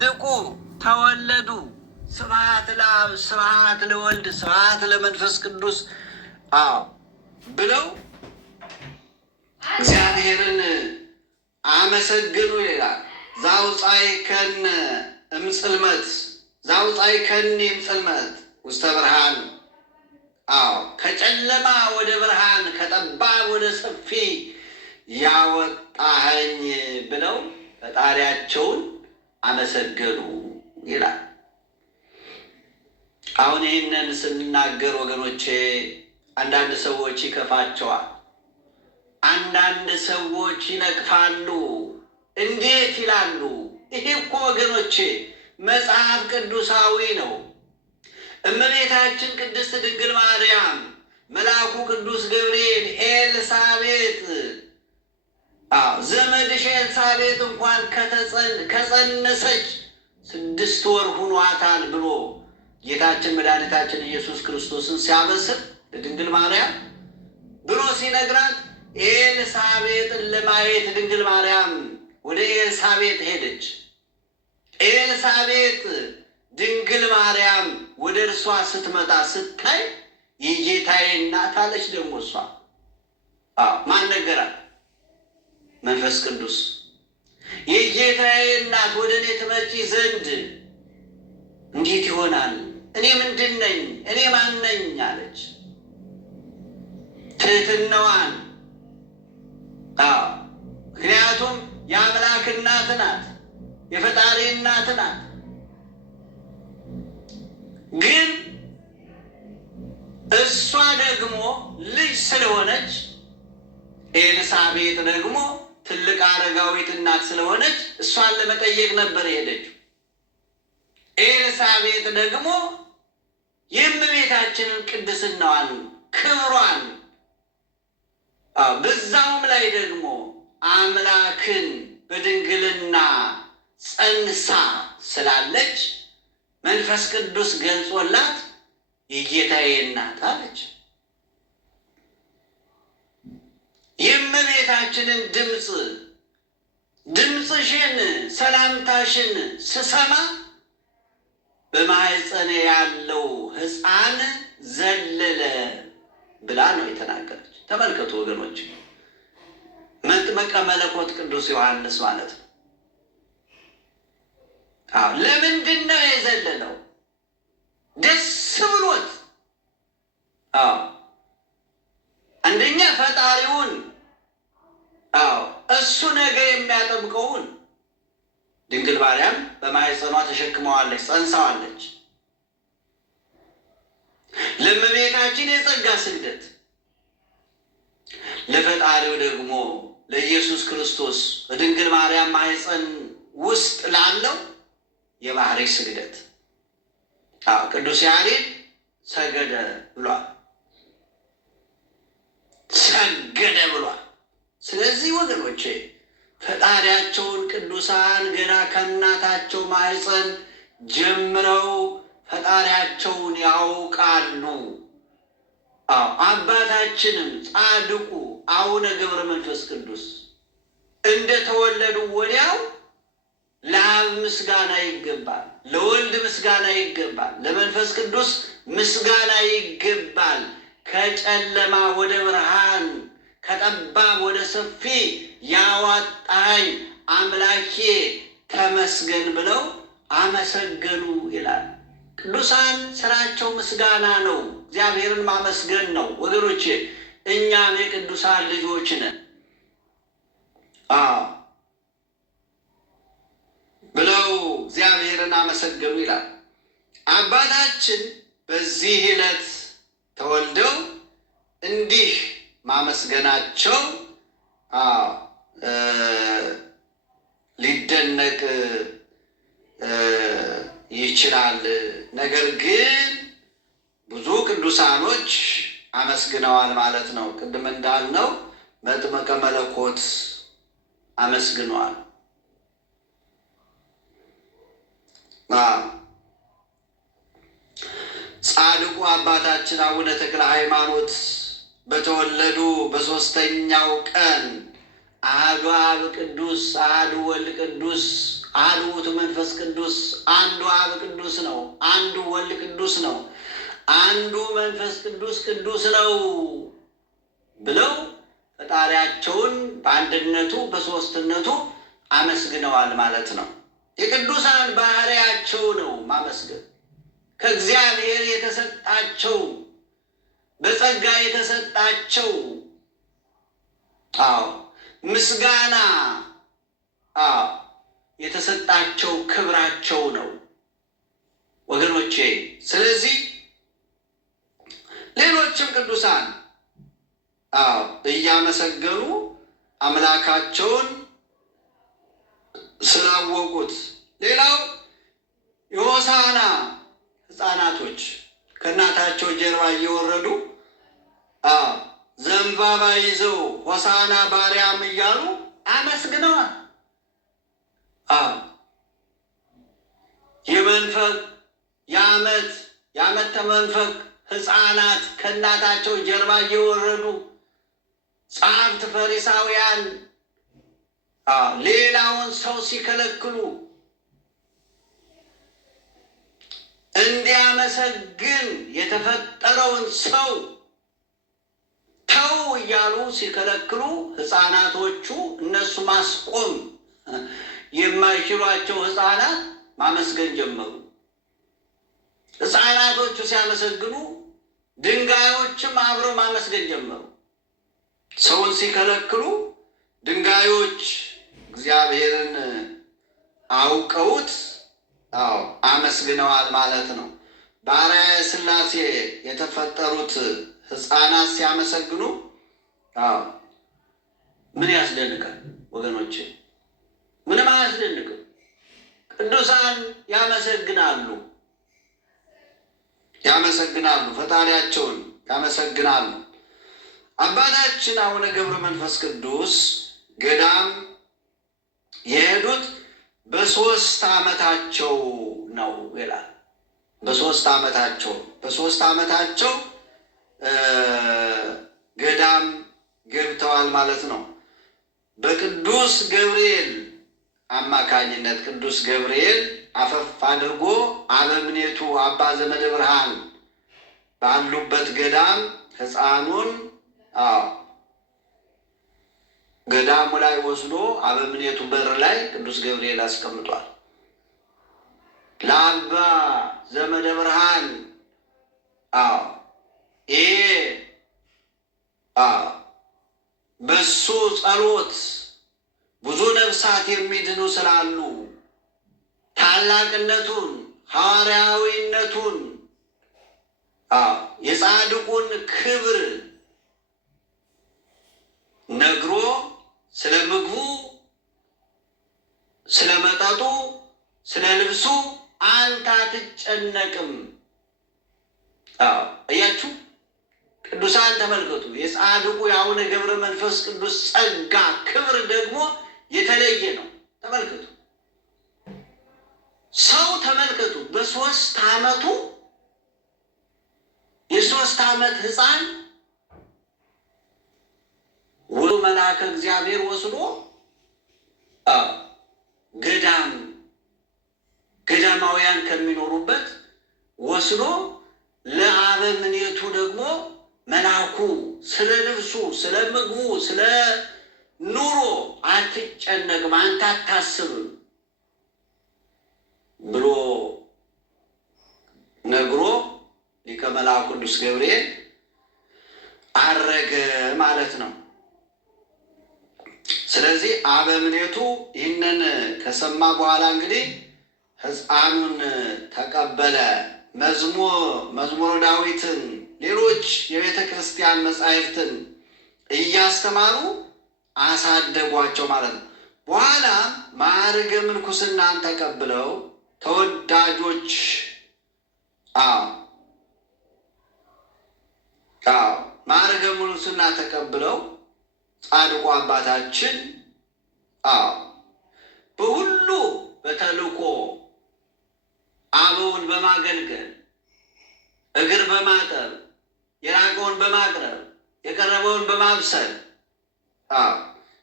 ጻድቁ ተወለዱ። ስብሐት ለአብ ስብሐት ለወልድ ስብሐት ለመንፈስ ቅዱስ ብለው እግዚአብሔርን አመሰግኑ ይላል። ዘአውጻእከነ እምጽልመት ዘአውጻእከኒ እምጽልመት ውስተ ብርሃን። ከጨለማ ወደ ብርሃን ከጠባብ ወደ ሰፊ ያወጣኸኝ ብለው ፈጣሪያቸውን አመሰገኑ ይላል። አሁን ይህንን ስንናገር ወገኖቼ አንዳንድ ሰዎች ይከፋቸዋል፣ አንዳንድ ሰዎች ይነቅፋሉ። እንዴት ይላሉ? ይሄ እኮ ወገኖቼ መጽሐፍ ቅዱሳዊ ነው። እመቤታችን ቅድስት ድንግል ማርያም መልአኩ ቅዱስ ገብርኤል ኤልሳቤጥ ዘመድሽ ኤልሳቤጥ እንኳን ከጸነሰች 6 ወር ሁኗታል ብሎ ጌታችን መድኃኒታችን ኢየሱስ ክርስቶስን ሲያበስር ለድንግል ማርያም ብሎ ሲነግራት ኤልሳቤጥን ለማየት ድንግል ማርያም ወደ ኤልሳቤጥ ሄደች። ኤልሳቤጥ ድንግል ማርያም ወደ እርሷ ስትመጣ ስታይ የጌታዬ እናት አለች። ደግሞ እሷ ማን ነገራት? መንፈስ ቅዱስ። የጌታዬ እናት ወደ እኔ ትመጪ ዘንድ እንዴት ይሆናል? እኔ ምንድን ነኝ? እኔ ማን ነኝ? አለች። ትህትናዋን ምክንያቱም የአምላክ እናት ናት፣ የፈጣሪ እናት ናት። ግን እሷ ደግሞ ልጅ ስለሆነች ኤልሳቤጥ ደግሞ ትልቅ አረጋዊት እናት ስለሆነች እሷን ለመጠየቅ ነበር የሄደችው። ኤልሳቤጥ ደግሞ የእመቤታችንን ቅድስናዋን ክብሯን በዛውም ላይ ደግሞ አምላክን በድንግልና ጸንሳ ስላለች መንፈስ ቅዱስ ገልጾላት የጌታዬ እናት አለች። የእመቤታችንን ድምፅሽን ሰላምታሽን ስሰማ በማኅፀኔ ያለው ሕፃን ዘለለ ብላ ነው የተናገረች። ተመልከቱ ወገኖች፣ መጥምቀ መለኮት ቅዱስ ዮሐንስ ማለት ነው። ለምንድን ነው የዘለለው? ደስ ብሎት አንደኛ ፈጣሪውን እሱ ነገ የሚያጠምቀውን ድንግል ማርያም በማኅፀኗ ተሸክመዋለች፣ ጸንሳዋለች። ለእመቤታችን የጸጋ ስግደት፣ ለፈጣሪው ደግሞ ለኢየሱስ ክርስቶስ በድንግል ማርያም ማኅፀን ውስጥ ላለው የባህሪ ስግደት ቅዱስ ያሬድ ሰገደ ብሏል፣ ሰገደ ብሏል። ስለዚህ ወገኖቼ ፈጣሪያቸውን ቅዱሳን ገና ከእናታቸው ማኅፀን ጀምረው ፈጣሪያቸውን ያውቃሉ። አባታችንም ጻድቁ አቡነ ገብረ መንፈስ ቅዱስ እንደተወለዱ ወዲያው ለአብ ምስጋና ይገባል፣ ለወልድ ምስጋና ይገባል፣ ለመንፈስ ቅዱስ ምስጋና ይገባል። ከጨለማ ወደ ብርሃን ከጠባብ ወደ ሰፊ ያወጣኝ አምላኬ ተመስገን ብለው አመሰገኑ ይላል። ቅዱሳን ስራቸው ምስጋና ነው፣ እግዚአብሔርን ማመስገን ነው። ወገኖቼ እኛም የቅዱሳን ልጆች ነን ብለው እግዚአብሔርን አመሰገኑ ይላል። አባታችን በዚህ ዕለት ተወልደው እንዲህ ማመስገናቸው ሊደነቅ ይችላል። ነገር ግን ብዙ ቅዱሳኖች አመስግነዋል ማለት ነው። ቅድም እንዳልነው መጥምቀ መለኮት አመስግነዋል። ጻድቁ አባታችን አቡነ ተክለ ሃይማኖት በተወለዱ በሦስተኛው ቀን አሐዱ አብ ቅዱስ አሐዱ ወልድ ቅዱስ አሐዱ ውእቱ መንፈስ ቅዱስ፣ አንዱ አብ ቅዱስ ነው፣ አንዱ ወልድ ቅዱስ ነው፣ አንዱ መንፈስ ቅዱስ ቅዱስ ነው ብለው ፈጣሪያቸውን በአንድነቱ በሦስትነቱ አመስግነዋል ማለት ነው። የቅዱሳን ባህሪያቸው ነው ማመስገን። ከእግዚአብሔር የተሰጣቸው በጸጋ የተሰጣቸው ምስጋና የተሰጣቸው ክብራቸው ነው ወገኖቼ። ስለዚህ ሌሎችም ቅዱሳን እያመሰገኑ አምላካቸውን ስላወቁት። ሌላው የሆሳዕና ሕፃናቶች ከእናታቸው ጀርባ እየወረዱ ዘንባባ ይዘው ሆሳዕና በአርያም እያሉ አመስግነዋል። የመንፈቅ የዓመት ተመንፈቅ ሕፃናት ከእናታቸው ጀርባ እየወረዱ ጸሐፍት ፈሪሳውያን ሌላውን ሰው ሲከለክሉ እንዲያመሰግን የተፈጠረውን ሰው ተው እያሉ ሲከለክሉ ሕፃናቶቹ እነሱ ማስቆም የማይችሏቸው ሕፃናት ማመስገን ጀመሩ። ሕፃናቶቹ ሲያመሰግኑ ድንጋዮችም አብረው ማመስገን ጀመሩ። ሰውን ሲከለክሉ ድንጋዮች እግዚአብሔርን አውቀውት አመስግነዋል ማለት ነው። በአርአያ ሥላሴ የተፈጠሩት ሕፃናት ሲያመሰግኑ ምን ያስደንቃል ወገኖች? ምንም አያስደንቅም። ቅዱሳን ያመሰግናሉ፣ ፈጣሪያቸውን ያመሰግናሉ። አባታችን አቡነ ገብረ መንፈስ ቅዱስ ገዳም የሄዱት በ3 ዓመታቸው ነው ይላል። በ3 ዓመታቸው ገዳም ገብተዋል ማለት ነው። በቅዱስ ገብርኤል አማካኝነት ቅዱስ ገብርኤል አፈፍ አድርጎ አበምኔቱ አባ ዘመደ ብርሃን ባሉበት ገዳም ሕፃኑን ገዳሙ ላይ ወስዶ አበምኔቱ በር ላይ ቅዱስ ገብርኤል አስቀምጧል። ለአባ ዘመደ ብርሃን ይሄ በሱ ጸሎት ብዙ ነፍሳት የሚድኑ ስላሉ ታላቅነቱን፣ ሐዋርያዊነቱን፣ የጻድቁን ክብር ነግሮ ስለ ምግቡ፣ ስለ መጠጡ፣ ስለ ልብሱ አንተ አትጨነቅም። እያችሁ ቅዱሳን ተመልከቱ። የጻድቁ የአቡነ ገብረ መንፈስ ቅዱስ ጸጋ ክብር ደግሞ የተለየ ነው። ተመልከቱ። ሰው ተመልከቱ። በ3 ዓመቱ የ3 ዓመት ሕፃን መልአከ እግዚአብሔር ወስዶ ገዳማውያን ከሚኖሩበት ወስዶ ለአበምኔቱ ደግሞ መልአኩ ስለ ልብሱ፣ ስለ ምግቡ፣ ስለ ኑሮ አትጨነቅም፣ አንተ አታስብም ብሎ ነግሮ ሊቀ መልአኩ ቅዱስ ገብርኤል አረገ ማለት ነው። ስለዚህ አበምኔቱ ይህንን ከሰማ በኋላ እንግዲህ ሕፃኑን ተቀበለ። መዝሙረ ዳዊትን፣ ሌሎች የቤተ ክርስቲያን መጻሕፍትን እያስተማሩ አሳደጓቸው ማለት ነው። በኋላ ማዕርገ ምንኩስናን ተቀብለው ተወዳጆች ማዕርገ ምንኩስና ተቀብለው ጻድቁ አባታችን በሁሉ በተልእኮ አበውን በማገልገል እግር በማጠብ የራቀውን በማቅረብ የቀረበውን በማብሰል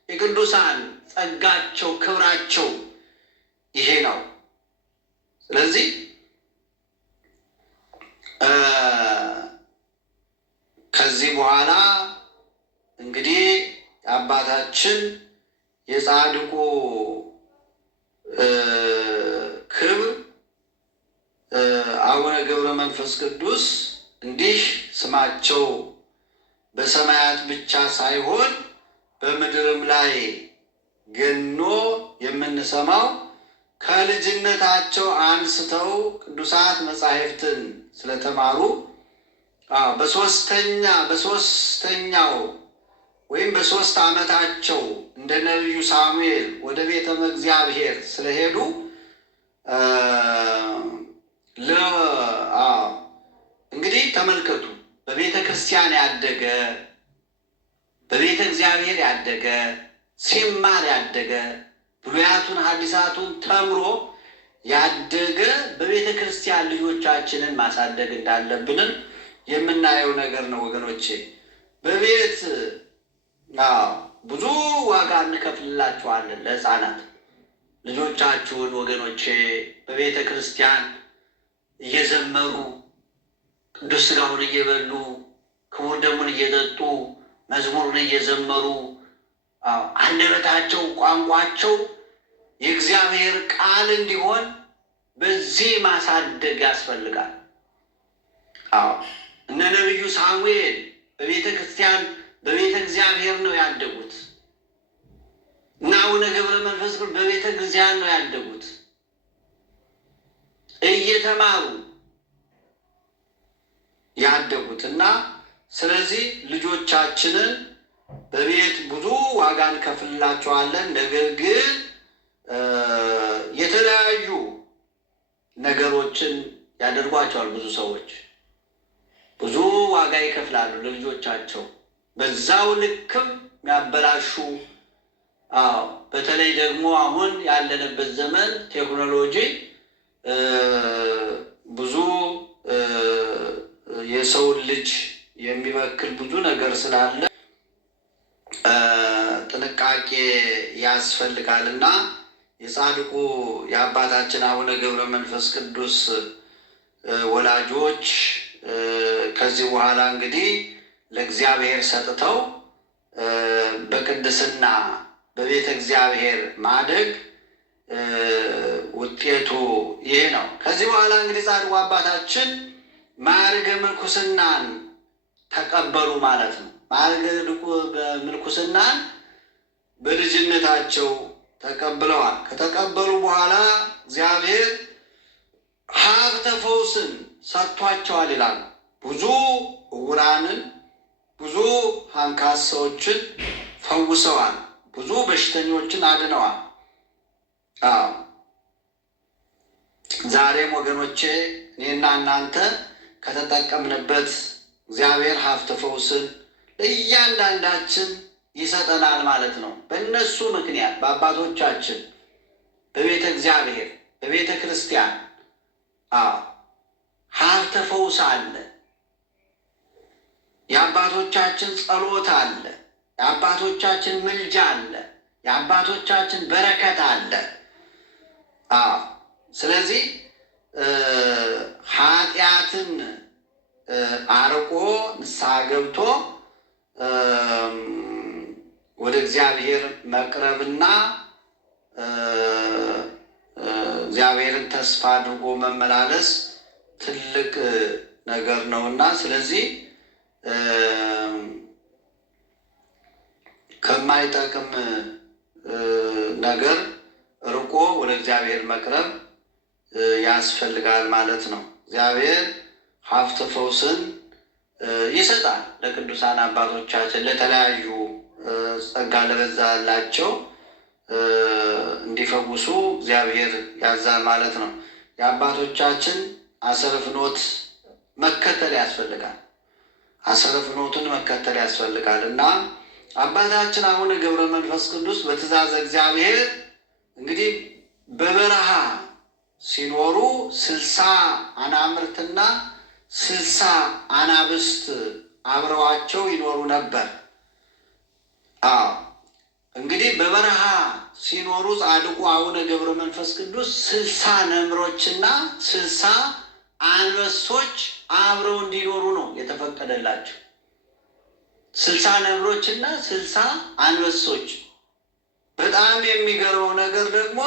የቅዱሳን ጸጋቸው ክብራቸው ይሄ ነው። ስለዚህ ከዚህ በኋላ እንግዲህ አባታችን የጻድቁ ክብር አቡነ ገብረ መንፈስ ቅዱስ እንዲህ ስማቸው በሰማያት ብቻ ሳይሆን በምድርም ላይ ገኖ የምንሰማው ከልጅነታቸው አንስተው ቅዱሳት መጻሕፍትን ስለተማሩ በሶስተኛው ወይም በሶስት ዓመታቸው እንደ ነቢዩ ሳሙኤል ወደ ቤተ እግዚአብሔር ስለሄዱ እንግዲህ ተመልከቱ። በቤተ ክርስቲያን ያደገ በቤተ እግዚአብሔር ያደገ ሲማር ያደገ ብሉያቱን ሐዲሳቱን ተምሮ ያደገ በቤተ ክርስቲያን ልጆቻችንን ማሳደግ እንዳለብንም የምናየው ነገር ነው ወገኖቼ። በቤት ብዙ ዋጋ እንከፍልላችኋለን። ለሕፃናት ልጆቻችሁን ወገኖቼ በቤተ ክርስቲያን እየዘመሩ ቅዱስ ሥጋውን እየበሉ ክቡር ደሙን እየጠጡ መዝሙሩን እየዘመሩ አንደበታቸው ቋንቋቸው የእግዚአብሔር ቃል እንዲሆን በዚህ ማሳደግ ያስፈልጋል። እነ ነቢዩ ሳሙኤል በቤተ ክርስቲያን በቤተ እግዚአብሔር ነው ያደጉት እና አቡነ ገብረ መንፈስ ቅዱስ በቤተ ክርስቲያን ነው ያደጉት እየተማሩ ያደጉት እና ስለዚህ ልጆቻችንን በቤት ብዙ ዋጋ እንከፍልላቸዋለን። ነገር ግን የተለያዩ ነገሮችን ያደርጓቸዋል። ብዙ ሰዎች ብዙ ዋጋ ይከፍላሉ ለልጆቻቸው። በዛው ልክም የሚያበላሹ በተለይ ደግሞ አሁን ያለንበት ዘመን ቴክኖሎጂ ብዙ የሰውን ልጅ የሚበክል ብዙ ነገር ስላለ ጥንቃቄ ያስፈልጋልና የጻድቁ የአባታችን አቡነ ገብረ መንፈስ ቅዱስ ወላጆች ከዚህ በኋላ እንግዲህ ለእግዚአብሔር ሰጥተው በቅድስና በቤተ እግዚአብሔር ማደግ ውጤቱ ይህ ነው። ከዚህ በኋላ እንግዲህ ጻድቁ አባታችን ማዕርገ ምንኩስናን ተቀበሉ ማለት ነው። ማዕርገ ምንኩስናን በልጅነታቸው ተቀብለዋል። ከተቀበሉ በኋላ እግዚአብሔር ሀብተ ፈውስን ሰጥቷቸዋል ይላሉ። ብዙ ዕውራንን ብዙ አንካሳዎችን ፈውሰዋል። ብዙ በሽተኞችን አድነዋል። ዛሬም ወገኖቼ እኔና እናንተ ከተጠቀምንበት እግዚአብሔር ሀብተ ፈውስን ለእያንዳንዳችን ይሰጠናል ማለት ነው። በእነሱ ምክንያት በአባቶቻችን በቤተ እግዚአብሔር በቤተ ክርስቲያን ሀብተ ፈውስ አለ። የአባቶቻችን ጸሎት አለ። የአባቶቻችን ምልጃ አለ። የአባቶቻችን በረከት አለ። ስለዚህ ኃጢአትን አርቆ ንስሐ ገብቶ ወደ እግዚአብሔር መቅረብና እግዚአብሔርን ተስፋ አድርጎ መመላለስ ትልቅ ነገር ነውና ስለዚህ ከማይጠቅም ነገር ርቆ ወደ እግዚአብሔር መቅረብ ያስፈልጋል ማለት ነው። እግዚአብሔር ሀብተ ፈውስን ይሰጣል ለቅዱሳን አባቶቻችን ለተለያዩ ጸጋ ለበዛላቸው እንዲፈውሱ እግዚአብሔር ያዛል ማለት ነው። የአባቶቻችን አሰረ ፍኖት መከተል ያስፈልጋል። አሰረ ፍኖቱን መከተል ያስፈልጋል እና አባታችን አቡነ ገብረ መንፈስ ቅዱስ በትእዛዘ እግዚአብሔር እንግዲህ በበረሃ ሲኖሩ 60 አናምርትና 60 አናብስት አብረዋቸው ይኖሩ ነበር። እንግዲህ በበረሃ ሲኖሩ ጻድቁ አቡነ ገብረ መንፈስ ቅዱስ 60 ነብሮችና 60 አንበሶች አብረው እንዲኖሩ ነው የተፈቀደላቸው። 60 ነብሮችና 60 አንበሶች። በጣም የሚገርመው ነገር ደግሞ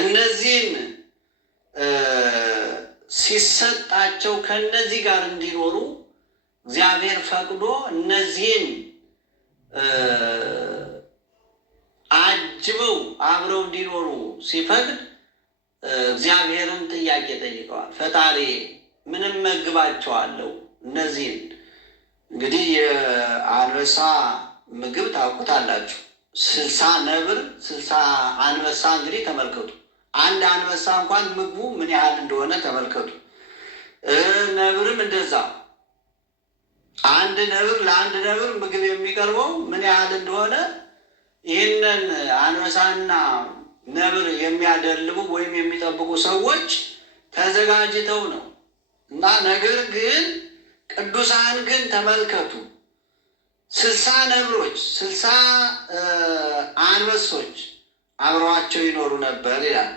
እነዚህን ሲሰጣቸው ከነዚህ ጋር እንዲኖሩ እግዚአብሔር ፈቅዶ እነዚህን አጅበው አብረው እንዲኖሩ ሲፈቅድ እግዚአብሔርን ጥያቄ ጠይቀዋል። ፈጣሪ ምንም መግባቸዋለሁ? እነዚህን እንግዲህ የአንበሳ ምግብ ታውቁታላችሁ። 60 ነብር 60 አንበሳ እንግዲህ ተመልከቱ። አንድ አንበሳ እንኳን ምግቡ ምን ያህል እንደሆነ ተመልከቱ። ነብርም እንደዛ አንድ ነብር ለአንድ ነብር ምግብ የሚቀርበው ምን ያህል እንደሆነ ይህንን አንበሳና ነብር የሚያደልቡ ወይም የሚጠብቁ ሰዎች ተዘጋጅተው ነው። እና ነገር ግን ቅዱሳን ግን ተመልከቱ 60 ነብሮች 60 አንበሶች አብረዋቸው ይኖሩ ነበር ይላል።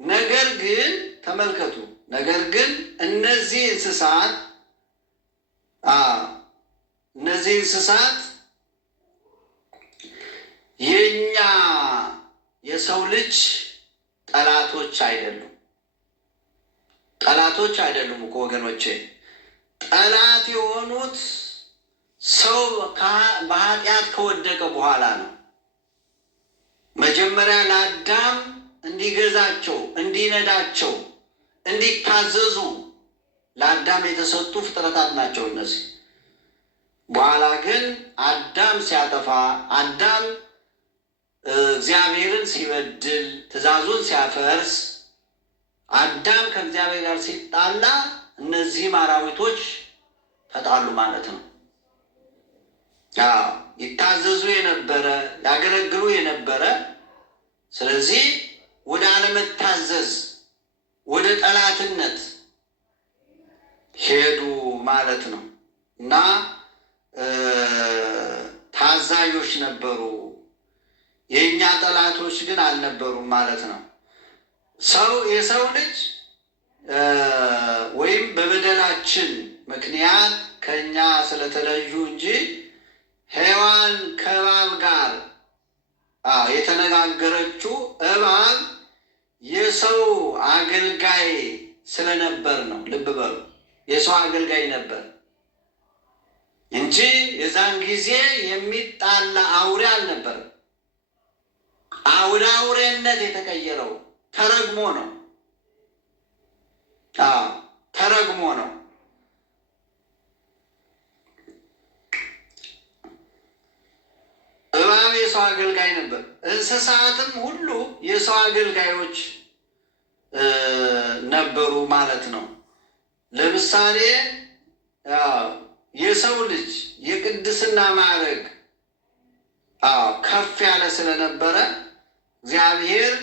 ነገር ግን ተመልከቱ፣ ነገር ግን እነዚህ እንስሳት የኛ የሰው ልጅ ጠላቶች አይደሉም። ጠላቶች አይደሉም እኮ ወገኖቼ። ጠላት የሆኑት ሰው በኃጢአት ከወደቀ በኋላ ነው። መጀመሪያ ለአዳም እንዲገዛቸው፣ እንዲነዳቸው፣ እንዲታዘዙ ለአዳም የተሰጡ ፍጥረታት ናቸው እነዚህ። በኋላ ግን አዳም ሲያጠፋ፣ አዳም እግዚአብሔርን ሲበድል፣ ትእዛዙን ሲያፈርስ፣ አዳም ከእግዚአብሔር ጋር ሲጣላ እነዚህም አራዊቶች ተጣሉ ማለት ነው። ይታዘዙ የነበረ ያገለግሉ የነበረ ስለዚህ ወደ አለመታዘዝ ወደ ጠላትነት ሄዱ ማለት ነው እና ታዛዦች ነበሩ። የእኛ ጠላቶች ግን አልነበሩም ማለት ነው። የሰው ልጅ ወይም በበደላችን ምክንያት ከእኛ ስለተለዩ እንጂ ሔዋን ከእባብ ጋር የተነጋገረችው እባብ የሰው አገልጋይ ስለነበር ነው። ልብ በሉ፣ የሰው አገልጋይ ነበር እንጂ የዛን ጊዜ የሚጣላ አውሬ አልነበረም። ወደ አውሬነት የተቀየረው ተረግሞ ነው። ተረግሞ ነው። እባብ የሰው አገልጋይ ነበር። እንስሳትም ሁሉ የሰው አገልጋዮች ነበሩ ማለት ነው። ለምሳሌ የሰው ልጅ የቅድስና ማዕረግ ከፍ ያለ ስለነበረ እግዚአብሔር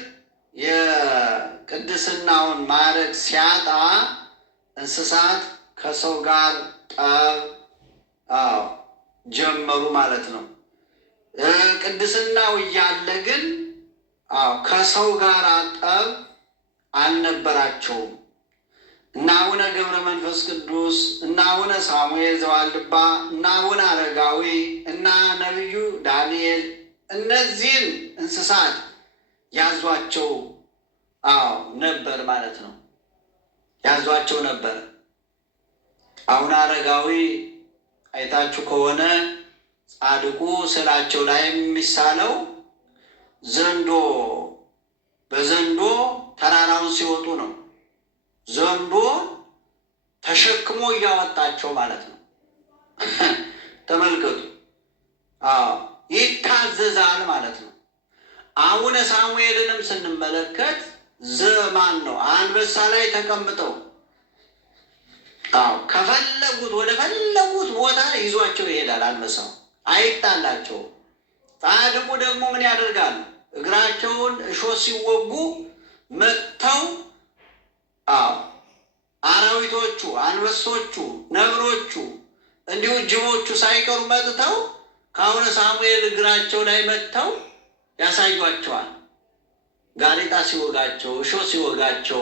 የቅድስናውን ማዕረግ ሲያጣ እንስሳት ከሰው ጋር ጠብ ጀመሩ ማለት ነው። ቅድስናው እያለ ግን ከሰው ጋር ጠብ አልነበራቸውም። እና አቡነ ገብረ መንፈስ ቅዱስ እና አቡነ ሳሙኤል ዘዋልድባ እና አቡነ አረጋዊ እና ነቢዩ ዳንኤል እነዚህን እንስሳት ያዟቸው ነበር ማለት ነው። ያዟቸው ነበር። አቡነ አረጋዊ አይታችሁ ከሆነ ጻድቁ ስዕላቸው ላይ የሚሳለው ዘንዶ በዘንዶ ተራራውን ሲወጡ ነው። ዘንዶ ተሸክሞ እያወጣቸው ማለት ነው። ተመልከቱ። ይታዘዛል ማለት ነው። አቡነ ሳሙኤልንም ስንመለከት ዘማን ነው አንበሳ ላይ ተቀምጠው ከፈለጉት ወደ ፈለጉት ቦታ ይዟቸው ይሄዳል። አንበሳው አይጣላቸውም። ጻድቁ ደግሞ ምን ያደርጋሉ? እግራቸውን እሾህ ሲወጉ መጥተው አራዊቶቹ፣ አንበሶቹ፣ ነብሮቹ እንዲሁ ጅቦቹ ሳይቀሩ መጥተው ከአቡነ ሳሙኤል እግራቸው ላይ መጥተው ያሳዩአቸዋል። ጋሬጣ ሲወጋቸው፣ እሾህ ሲወጋቸው፣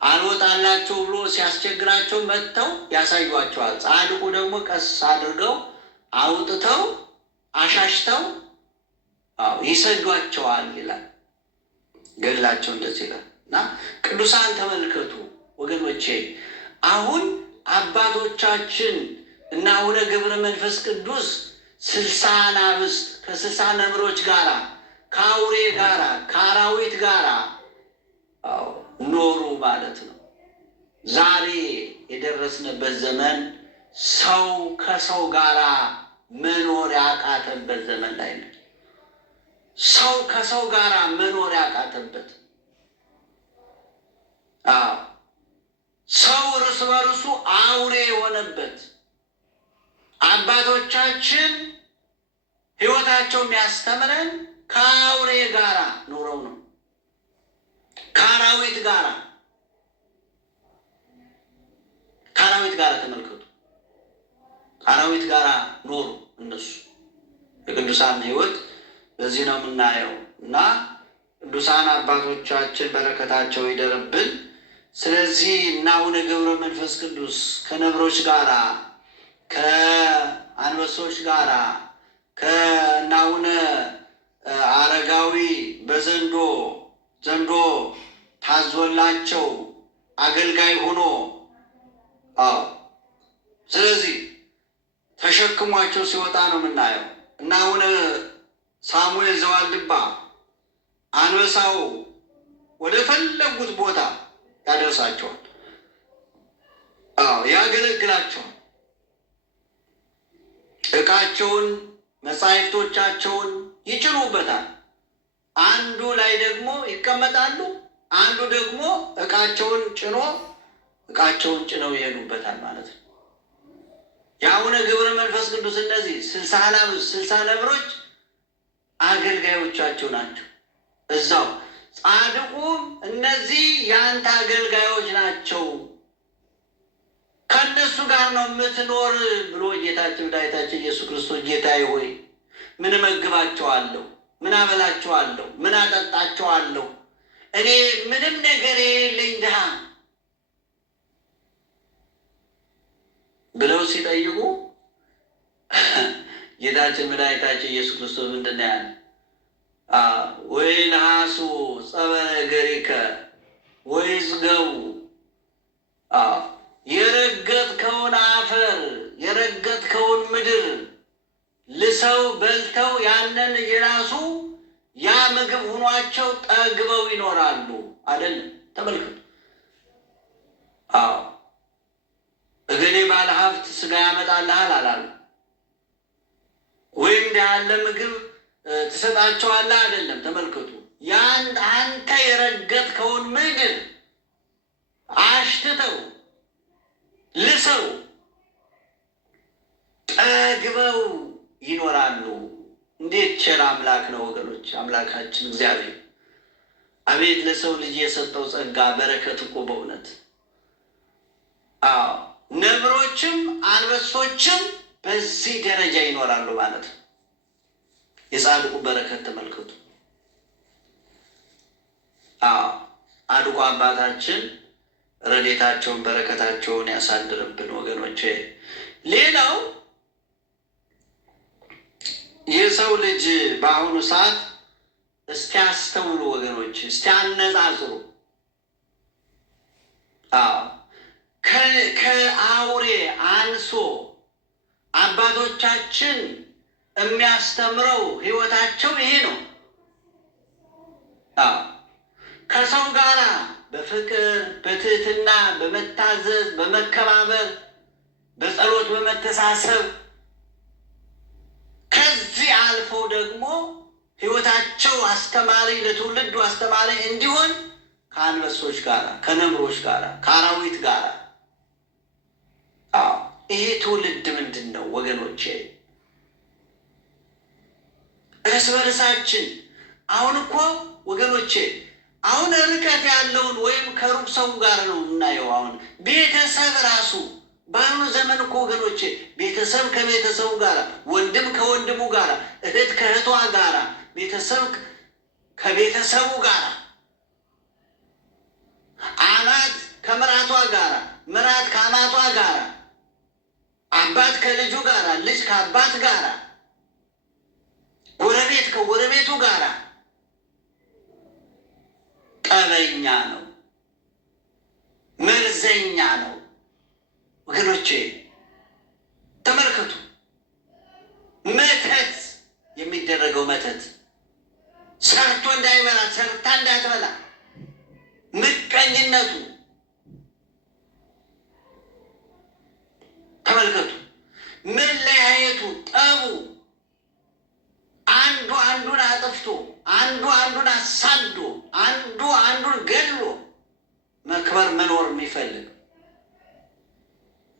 አልወጣላቸው ብሎ ሲያስቸግራቸው መጥተው ያሳዩአቸዋል። ጻድቁ ደግሞ ቀስ አድርገው አውጥተው አሻሽተው ይሰዷቸዋል ይላል ገድላቸው። እንደዚህ ይላል እና ቅዱሳን ተመልከቱ ወገኖቼ፣ አሁን አባቶቻችን እና አቡነ ገብረ መንፈስ ቅዱስ 60 አናብስት ከ60 ነብሮች ጋራ ከአውሬ ጋራ ከአራዊት ጋራ ኖሩ ማለት ነው። ዛሬ የደረስንበት ዘመን ሰው ከሰው ጋራ መኖር ያቃተበት ዘመን ላይ ነው። ሰው ከሰው ጋራ መኖር ያቃተበት፣ ሰው እርስ በርሱ አውሬ የሆነበት፣ አባቶቻችን ሕይወታቸው የሚያስተምረን ከአውሬ ጋራ ኑረው ነው። ከአራዊት ጋራ ተመልከቱ፣ ከአራዊት ጋራ ኖሩ እነሱ። የቅዱሳን ሕይወት በዚህ ነው የምናየው እና ቅዱሳን አባቶቻችን በረከታቸው ይደርብን። ስለዚህ እና አቡነ ገብረ መንፈስ ቅዱስ ከነብሮች ጋራ ከአንበሶች ጋራ ከእነ አቡነ አረጋዊ ዘንዶ ታዞላቸው አገልጋይ ሆኖ ስለዚህ ተሸክሟቸው ሲወጣ ነው የምናየው እና አቡነ ሳሙኤል ዘዋልድባ አንበሳው ወደ ፈለጉት ቦታ ያደርሳቸዋል፣ ያገለግላቸዋል። ዕቃቸውን መጻሕፍቶቻቸውን ይጭኑበታል። አንዱ ላይ ደግሞ ይቀመጣሉ፣ አንዱ ደግሞ ዕቃቸውን ጭነው ይሄዱበታል ማለት ነው። የአቡነ ገብረ መንፈስ ቅዱስ እነዚህ 60 ነብሮች አገልጋዮቻቸው ናቸው። እዛው ጻድቁም እነዚህ የአንተ አገልጋዮች ናቸው፣ ከእነሱ ጋር ነው የምትኖር ብሎ ጌታችን መድኃኒታችን ኢየሱስ ክርስቶስ ጌታዬ ሆይ ምን እመግባቸዋለሁ? ምን አበላቸዋለሁ? ምን አጠጣቸዋለሁ? እኔ ምንም ነገር የሌለኝ ድሃ ብለው ሲጠይቁ ጌታችን መድኃኒታችን ኢየሱስ ክርስቶስ ምንድን ነው ያለ? ወይ ነሐሱ ጸበለ ገሪከ ወይ ዝገቡ፣ የረገጥከውን አፈር የረገጥከውን ምድር ልሰው በልተው ያንን የራሱ ያ ምግብ ሆኗቸው ጠግበው ይኖራሉ አይደለም? ተመልከቱ። እገሌ ባለ ሀብት ስጋ ያመጣልሃል አላሉ፣ ወይም እንዲህ ያለ ምግብ ትሰጣቸዋለህ አይደለም? ተመልከቱ። አንተ የረገጥከውን ምድር አሽትተው ልሰው ጠግበው ይኖራሉ። እንዴት ቸር አምላክ ነው ወገኖች! አምላካችን እግዚአብሔር አቤት ለሰው ልጅ የሰጠው ጸጋ በረከት እኮ በእውነት ነብሮችም አንበሶችም በዚህ ደረጃ ይኖራሉ ማለት ነው። የጻድቁ በረከት ተመልከቱ። ጻድቁ አባታችን ረድኤታቸውን በረከታቸውን ያሳድርብን ወገኖቼ። ሌላው የሰው ልጅ በአሁኑ ሰዓት እስቲ አስተውሉ ወገኖች፣ እስቲ አነጻጽሩ። ከአውሬ አንሶ አባቶቻችን የሚያስተምረው ሕይወታቸው ይሄ ነው። ከሰው ጋር በፍቅር በትህትና በመታዘዝ በመከባበር በጸሎት በመተሳሰብ ከዚህ አልፈው ደግሞ ሕይወታቸው አስተማሪ ለትውልዱ አስተማሪ እንዲሆን ከአንበሶች ጋር ከነብሮች ጋር ከአራዊት ጋር ይሄ ትውልድ ምንድን ነው ወገኖቼ? እርስ በርሳችን አሁን እኮ ወገኖቼ አሁን ርቀት ያለውን ወይም ከሩቅ ሰው ጋር ነው የምናየው። አሁን ቤተሰብ ራሱ በአሁኑ ዘመን እኮ ወገኖቼ ቤተሰብ ከቤተሰቡ ጋር፣ ወንድም ከወንድሙ ጋር፣ እህት ከእህቷ ጋር፣ ቤተሰብ ከቤተሰቡ ጋር፣ አማት ከምራቷ ጋር፣ ምራት ከአማቷ ጋር፣ አባት ከልጁ ጋር፣ ልጅ ከአባት ጋር፣ ጎረቤት ከጎረቤቱ ጋር ጠበኛ ነው፣ መርዘኛ ነው። ወገኖቼ ተመልከቱ። መተት የሚደረገው መተት ሰርቶ እንዳይበላ ሰርታ እንዳትበላ፣ ምቀኝነቱ ተመልከቱ። መለያየቱ፣ ጠቡ፣ አንዱ አንዱን አጥፍቶ፣ አንዱ አንዱን አሳዶ፣ አንዱ አንዱን ገድሎ መክበር መኖር የሚፈልግ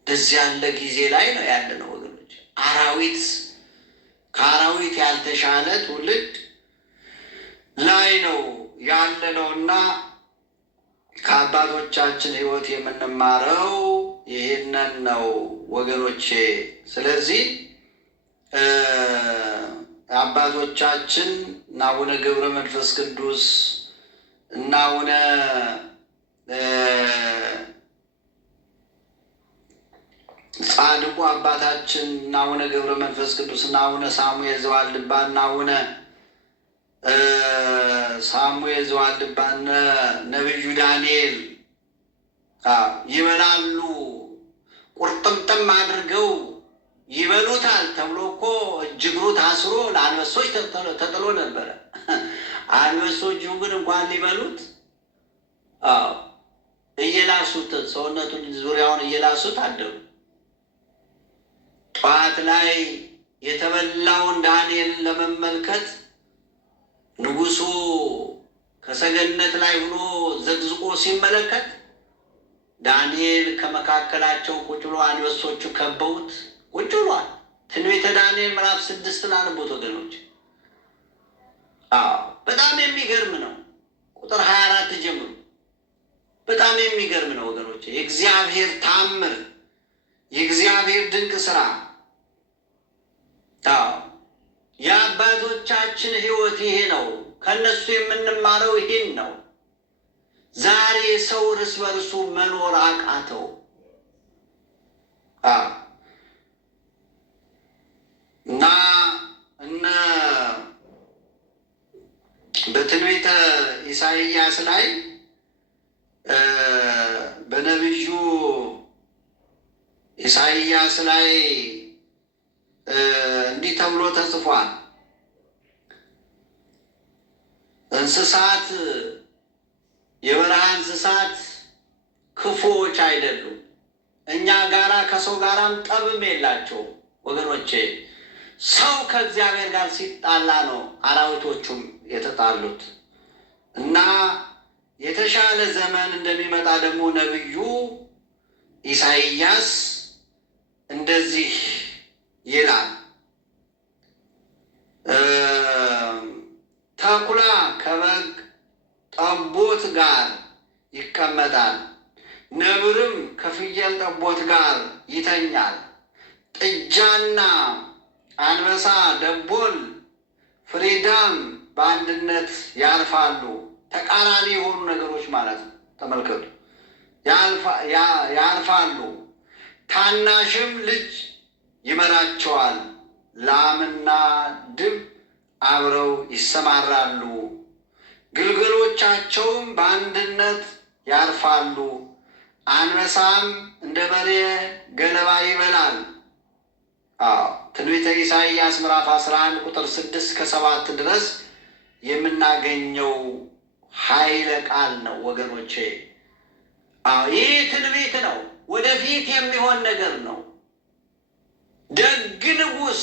እንደዚህ ያለ ጊዜ ላይ ነው ያለነው ወገኖች። አራዊት ከአራዊት ያልተሻለ ትውልድ ላይ ነው ያለነውና ከአባቶቻችን ሕይወት የምንማረው ይህንን ነው ወገኖቼ። ስለዚህ አባቶቻችን እና አቡነ ገብረ መንፈስ ቅዱስ እና አቡነ ጻድቁ አባታችን እና አቡነ ገብረ መንፈስ ቅዱስ እና አቡነ ሳሙኤል ዘዋልድባ እና አቡነ ሳሙኤል ዘዋልድባ እና ነቢዩ ዳንኤል ይበላሉ፣ ቁርጥምጥም አድርገው ይበሉታል ተብሎ እኮ እጅግሩ ታስሮ ለአንበሶች ተጥሎ ነበረ። አንበሶቹ ግን እንኳን ሊበሉት እየላሱት ሰውነቱን ዙሪያውን እየላሱት አደሩ። ጠዋት ላይ የተበላውን ዳንኤልን ለመመልከት ንጉሡ ከሰገነት ላይ ሆኖ ዘግዝቆ ሲመለከት ዳንኤል ከመካከላቸው ቁጭ ብሎ አንበሶቹ ከበውት ቁጭ ብሏል። ትንቢተ ዳንኤል ምዕራፍ 6 አንብቡት ወገኖች። በጣም የሚገርም ነው። ቁጥር 24 ጀምሮ በጣም የሚገርም ነው ወገኖች። የእግዚአብሔር ታምር፣ የእግዚአብሔር ድንቅ ስራ፣ የአባቶቻችን ሕይወት ይሄ ነው። ከነሱ የምንማረው ይሄን ነው። ዛሬ ሰው እርስ በርሱ መኖር አቃተው። እና በትንቢተ ኢሳይያስ ላይ በነቢዩ ኢሳይያስ ላይ እንዲህ ተብሎ ተጽፏል። እንስሳት፣ የበረሃ እንስሳት ክፉዎች አይደሉም፣ እኛ ጋራ ከሰው ጋራም ጠብም የላቸውም። ወገኖቼ ሰው ከእግዚአብሔር ጋር ሲጣላ ነው አራዊቶቹም የተጣሉት። እና የተሻለ ዘመን እንደሚመጣ ደግሞ ነቢዩ ኢሳይያስ እንደዚህ ይላል። ተኩላ ከበግ ጠቦት ጋር ይቀመጣል፣ ነብርም ከፍየል ጠቦት ጋር ይተኛል። ጥጃና አንበሳ፣ ደቦል፣ ፍሪዳም በአንድነት ያርፋሉ። ተቃራኒ የሆኑ ነገሮች ማለት ነው። ተመልከቱ፣ ያርፋሉ። ታናሽም ልጅ ይመራቸዋል። ላምና ድብ አብረው ይሰማራሉ። ግልገሎቻቸውም በአንድነት ያርፋሉ። አንበሳም እንደ በሬ ገለባ ይበላል። ትንቢተ ኢሳይያስ ምዕራፍ 11 ቁጥር 6-7 ድረስ የምናገኘው ኃይለ ቃል ነው ወገኖቼ። ይህ ትንቢት ነው። ወደፊት የሚሆን ነገር ነው። ደግ ንጉሥ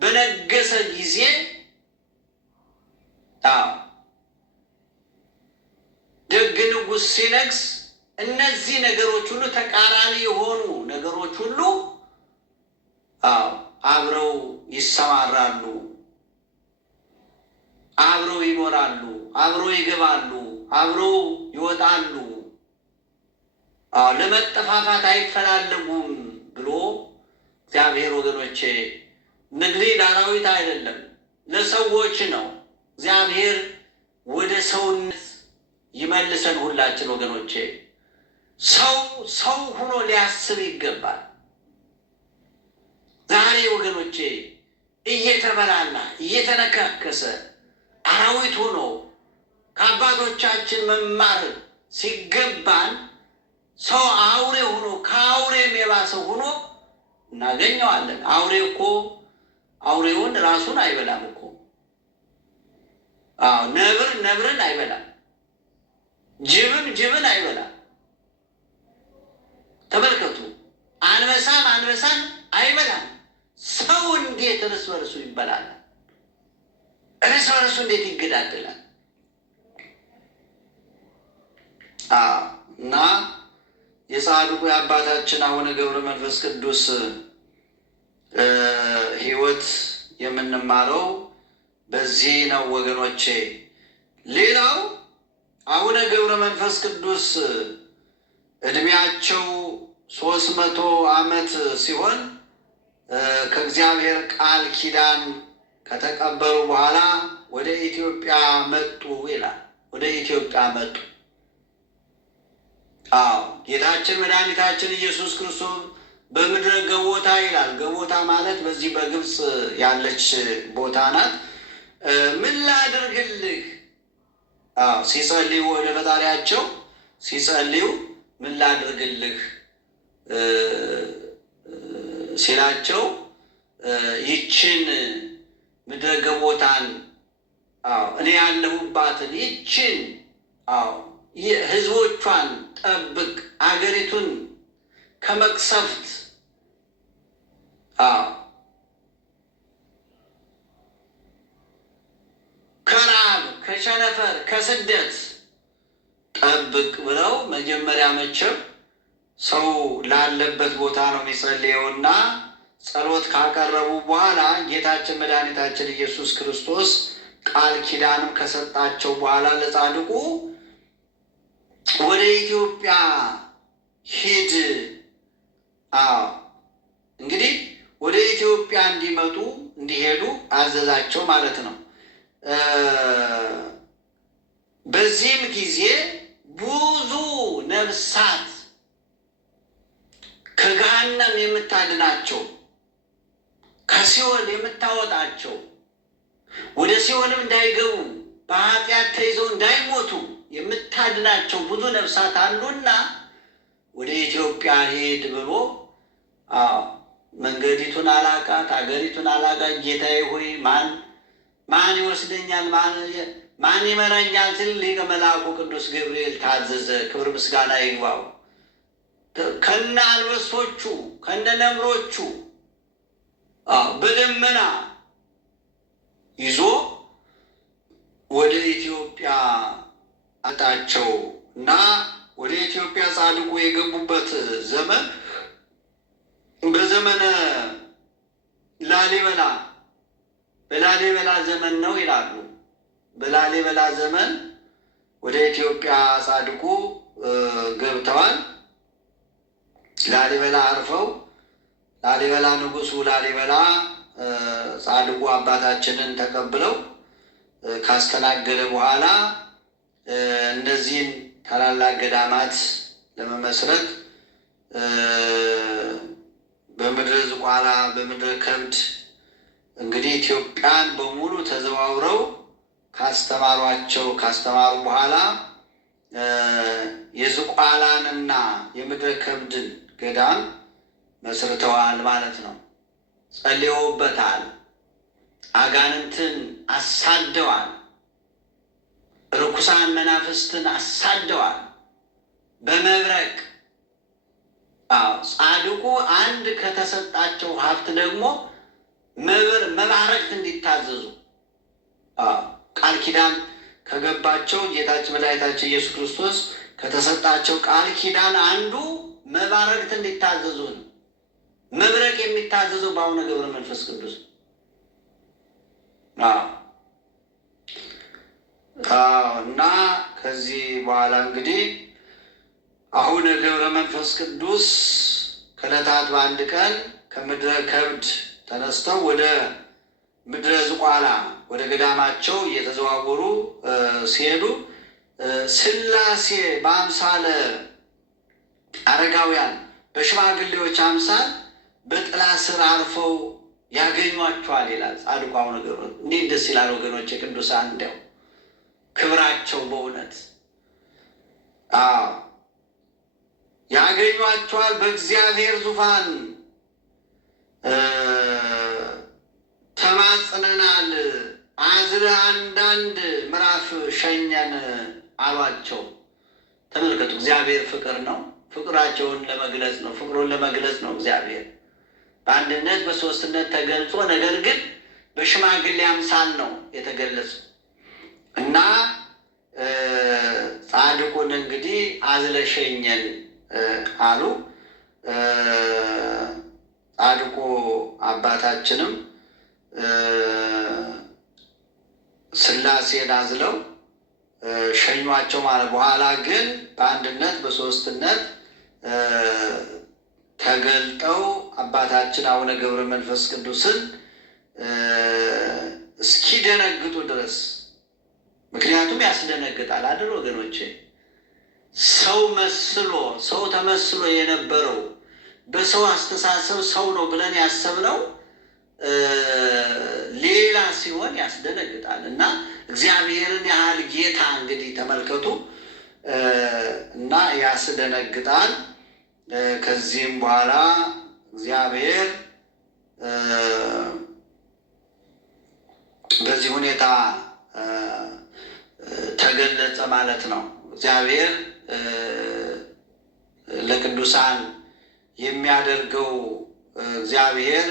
በነገሰ ጊዜ ደግ ንጉሥ ሲነግስ እነዚህ ነገሮች ሁሉ ተቃራኒ የሆኑ ነገሮች ሁሉ አብረው ይሰማራሉ፣ አብረው ይኖራሉ፣ አብረው ይገባሉ፣ አብረው ይወጣሉ። ለመጠፋፋት አይፈላለጉም ብሎ እግዚአብሔር ወገኖቼ እንግዲህ ለአራዊት አይደለም ለሰዎች ነው። እግዚአብሔር ወደ ሰውነት ይመልሰን ሁላችን ወገኖቼ። ሰው ሆኖ ሊያስብ ይገባል። ዛሬ ወገኖቼ እየተበላላ እየተነካከሰ አራዊት ሆኖ ከአባቶቻችን መማር ሲገባን ሰው አውሬ ሆኖ ከአውሬም የባሰ ሆኖ እናገኘዋለን። አውሬ እኮ አውሬውን ራሱን አይበላም እኮ። ነብርን አይበላም፣ ጅብን አይበላም። ተመልከቱ፣ አንበሳን አይበላም። ሰው እንዴት እርስ በርሱ ይበላል? እርስ በርሱ እንዴት ይገዳደላል? እና የጻድቁ የአባታችን አቡነ ገብረ መንፈስ ቅዱስ ሕይወት የምንማረው በዚህ ነው ወገኖቼ። ሌላው አቡነ ገብረ መንፈስ ቅዱስ እድሜያቸው 300 ዓመት ሲሆን ከእግዚአብሔር ቃል ኪዳን ከተቀበሉ በኋላ ወደ ኢትዮጵያ መጡ ይላል። ወደ ኢትዮጵያ መጡ። ጌታችን መድኃኒታችን ኢየሱስ ክርስቶስ በምድረ ገቦታ ይላል። ገቦታ ማለት በዚህ በግብፅ ያለች ቦታ ናት። ምን ላድርግልህ? ሲጸልዩ ወደ ፈጣሪያቸው ሲጸልዩ ምን ላድርግልህ ሲላቸው ይችን ምድረ ገቦታን እኔ ያለሁባትን ይችን ህዝቦቿን ጠብቅ፣ አገሪቱን ከመቅሰፍት ከራብ፣ ከቸነፈር፣ ከስደት ጠብቅ ብለው መጀመሪያ መቼም ሰው ላለበት ቦታ ነው የሚጸልየውና ጸሎት ካቀረቡ በኋላ ጌታችን መድኃኒታችን ኢየሱስ ክርስቶስ ቃል ኪዳንም ከሰጣቸው በኋላ ለጻድቁ ወደ ኢትዮጵያ ሂድ። እንግዲህ ወደ ኢትዮጵያ እንዲሄዱ አዘዛቸው ማለት ነው። በዚህም ጊዜ ብዙ ነፍሳት ከገሃነም የምታድናቸው ከሲኦል የምታወጣቸው ወደ ሲኦልም እንዳይገቡ በኃጢአት ተይዘው እንዳይሞቱ የምታድናቸው ብዙ ነፍሳት አሉና ወደ ኢትዮጵያ ሂድ ብሎ መንገዲቱን አላቃት፣ አገሪቱን አላቃት። ጌታዬ ሆይ ማን ይወስደኛል? ማን ይመራኛል? ሲል ሊቀ መልአኩ ቅዱስ ገብርኤል ታዘዘ። ክብር ምስጋና ይግባው። ከነ አንበሶቹ ከነ ነብሮቹ በደመና ይዞ ወደ ኢትዮጵያ አጣቸው እና ወደ ኢትዮጵያ ጻድቁ የገቡበት ዘመን በዘመነ ላሊበላ በላሊበላ ዘመን ነው ይላሉ። በላሊበላ ዘመን ወደ ኢትዮጵያ ጻድቁ ገብተዋል። ላሊበላ አርፈው ላሊበላ ንጉሱ ላሊበላ ጻድቁ አባታችንን ተቀብለው ካስተናገደ በኋላ እነዚህን ታላላቅ ገዳማት ለመመስረት በምድረ ዝቋላ በምድረ ከብድ እንግዲህ ኢትዮጵያን በሙሉ ተዘዋውረው ካስተማሩ በኋላ የዝቋላንና የምድረ ከብድን ገዳም መስርተዋል ማለት ነው። ጸልየውበታል። አጋንንትን አሳደዋል። ርኩሳን መናፍስትን አሳደዋል በመብረቅ። ጻድቁ አንድ ከተሰጣቸው ሀብት ደግሞ መባረክት እንዲታዘዙ ቃል ኪዳን ከገባቸው ጌታችን መድኃኒታችን ኢየሱስ ክርስቶስ ከተሰጣቸው ቃል ኪዳን አንዱ መባረክት እንዲታዘዙ ነው። መብረቅ የሚታዘዘው በአቡነ ገብረ መንፈስ ቅዱስ እና ከዚህ በኋላ እንግዲህ አቡነ ገብረ መንፈስ ቅዱስ ከዕለታት በአንድ ቀን ከምድረ ከብድ ተነስተው ወደ ምድረ ዝቋላ ወደ ገዳማቸው እየተዘዋወሩ ሲሄዱ ሥላሴ በአምሳለ አረጋውያን በሽማግሌዎች አምሳል በጥላ ስር አርፈው ያገኟቸዋል ይላል ጻድቁ አቡነ ገብረ። እንዴት ደስ ይላል ወገኖች! የቅዱሳን እንዲያው ክብራቸው በእውነት ያገኟቸዋል። በእግዚአብሔር ዙፋን ተማጽነናል፣ አዝለህ አንዳንድ ምዕራፍ ሸኘን አሏቸው። ተመልከቱ፣ እግዚአብሔር ፍቅር ነው። ፍቅራቸውን ለመግለጽ ነው፣ ፍቅሩን ለመግለጽ ነው። እግዚአብሔር በአንድነት በሦስትነት ተገልጾ ነገር ግን በሽማግሌ አምሳል ነው የተገለጸው እና ጻድቁን እንግዲህ አዝለሸኘን አሉ። ጻድቁ አባታችንም ሥላሴን አዝለው ሸኟቸው ማለት በኋላ ግን በአንድነት በሦስትነት ተገልጠው አባታችን አቡነ ገብረ መንፈስ ቅዱስን እስኪደነግጡ ድረስ። ምክንያቱም ያስደነግጣል አይደል ወገኖቼ? ሰው መስሎ ሰው ተመስሎ የነበረው በሰው አስተሳሰብ ሰው ነው ብለን ያሰብነው ሌላ ሲሆን ያስደነግጣል። እና እግዚአብሔርን ያህል ጌታ እንግዲህ ተመልከቱ እና ያስደነግጣል። ከዚህም በኋላ እግዚአብሔር በዚህ ሁኔታ ተገለጸ ማለት ነው። እግዚአብሔር ለቅዱሳን የሚያደርገው እግዚአብሔር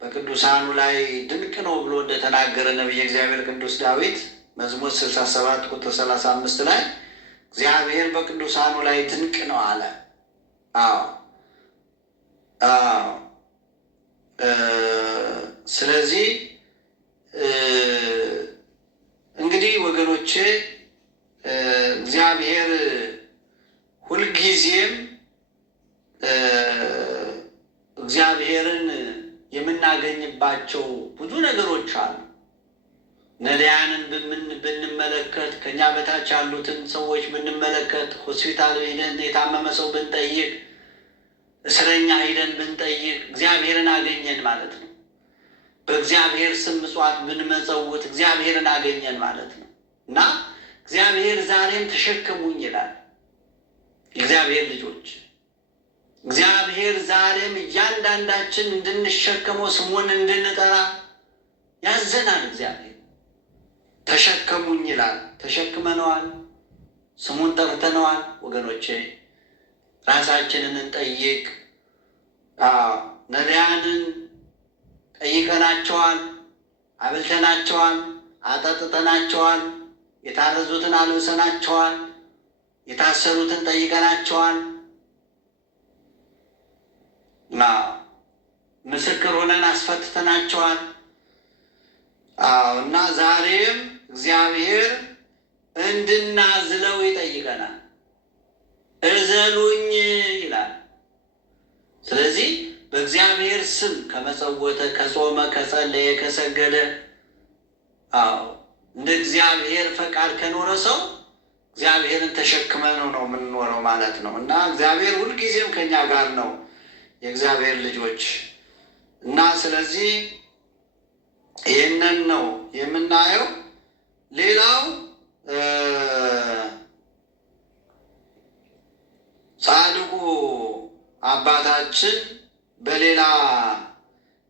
በቅዱሳኑ ላይ ድንቅ ነው ብሎ እንደተናገረ ነቢየ እግዚአብሔር ቅዱስ ዳዊት መዝሙር 67 ቁጥር 35 ላይ እግዚአብሔር በቅዱሳኑ ላይ ድንቅ ነው አለ። ስለዚህ እንግዲህ ወገኖቼ እግዚአብሔር ሁልጊዜም እግዚአብሔርን የምናገኝባቸው ብዙ ነገሮች አሉ። ነዳያንን ብንመለከት፣ ከኛ በታች ያሉትን ሰዎች ብንመለከት፣ ሆስፒታል ሄደን የታመመ ሰው ብንጠይቅ፣ እስረኛ ሄደን ብንጠይቅ እግዚአብሔርን አገኘን ማለት ነው። በእግዚአብሔር ስም ምጽዋት ብንመጸውት እግዚአብሔርን አገኘን ማለት ነው እና እግዚአብሔር ዛሬም ተሸከሙኝ ይላል። የእግዚአብሔር ልጆች እግዚአብሔር ዛሬም እያንዳንዳችን እንድንሸከመው ስሙን እንድንጠራ ያዘናል። እግዚአብሔር ተሸከሙኝ ይላል። ተሸክመነዋል፣ ስሙን ጠርተነዋል። ወገኖቼ ራሳችንን እንጠይቅ። ነዳያንን ጠይቀናቸዋል፣ አብልተናቸዋል፣ አጠጥተናቸዋል፣ የታረዙትን አልብሰናቸዋል፣ የታሰሩትን ጠይቀናቸዋል፣ ምስክር ሆነን አስፈትተናቸዋል። እና ዛሬም እግዚአብሔር እንድናዝለው ይጠይቀናል። እዘሉኝ ይላል። ስለዚህ በእግዚአብሔር ስም ከመጸወተ፣ ከጾመ፣ ከጸለየ፣ ከሰገደ እንደ እግዚአብሔር ፈቃድ ከኖረ ሰው እግዚአብሔርን ተሸክመነው ነው የምንኖረው ማለት ነው እና እግዚአብሔር ሁልጊዜም ከኛ ጋር ነው የእግዚአብሔር ልጆች እና ስለዚህ ይህንን ነው የምናየው። ሌላው ጻድቁ አባታችን በሌላ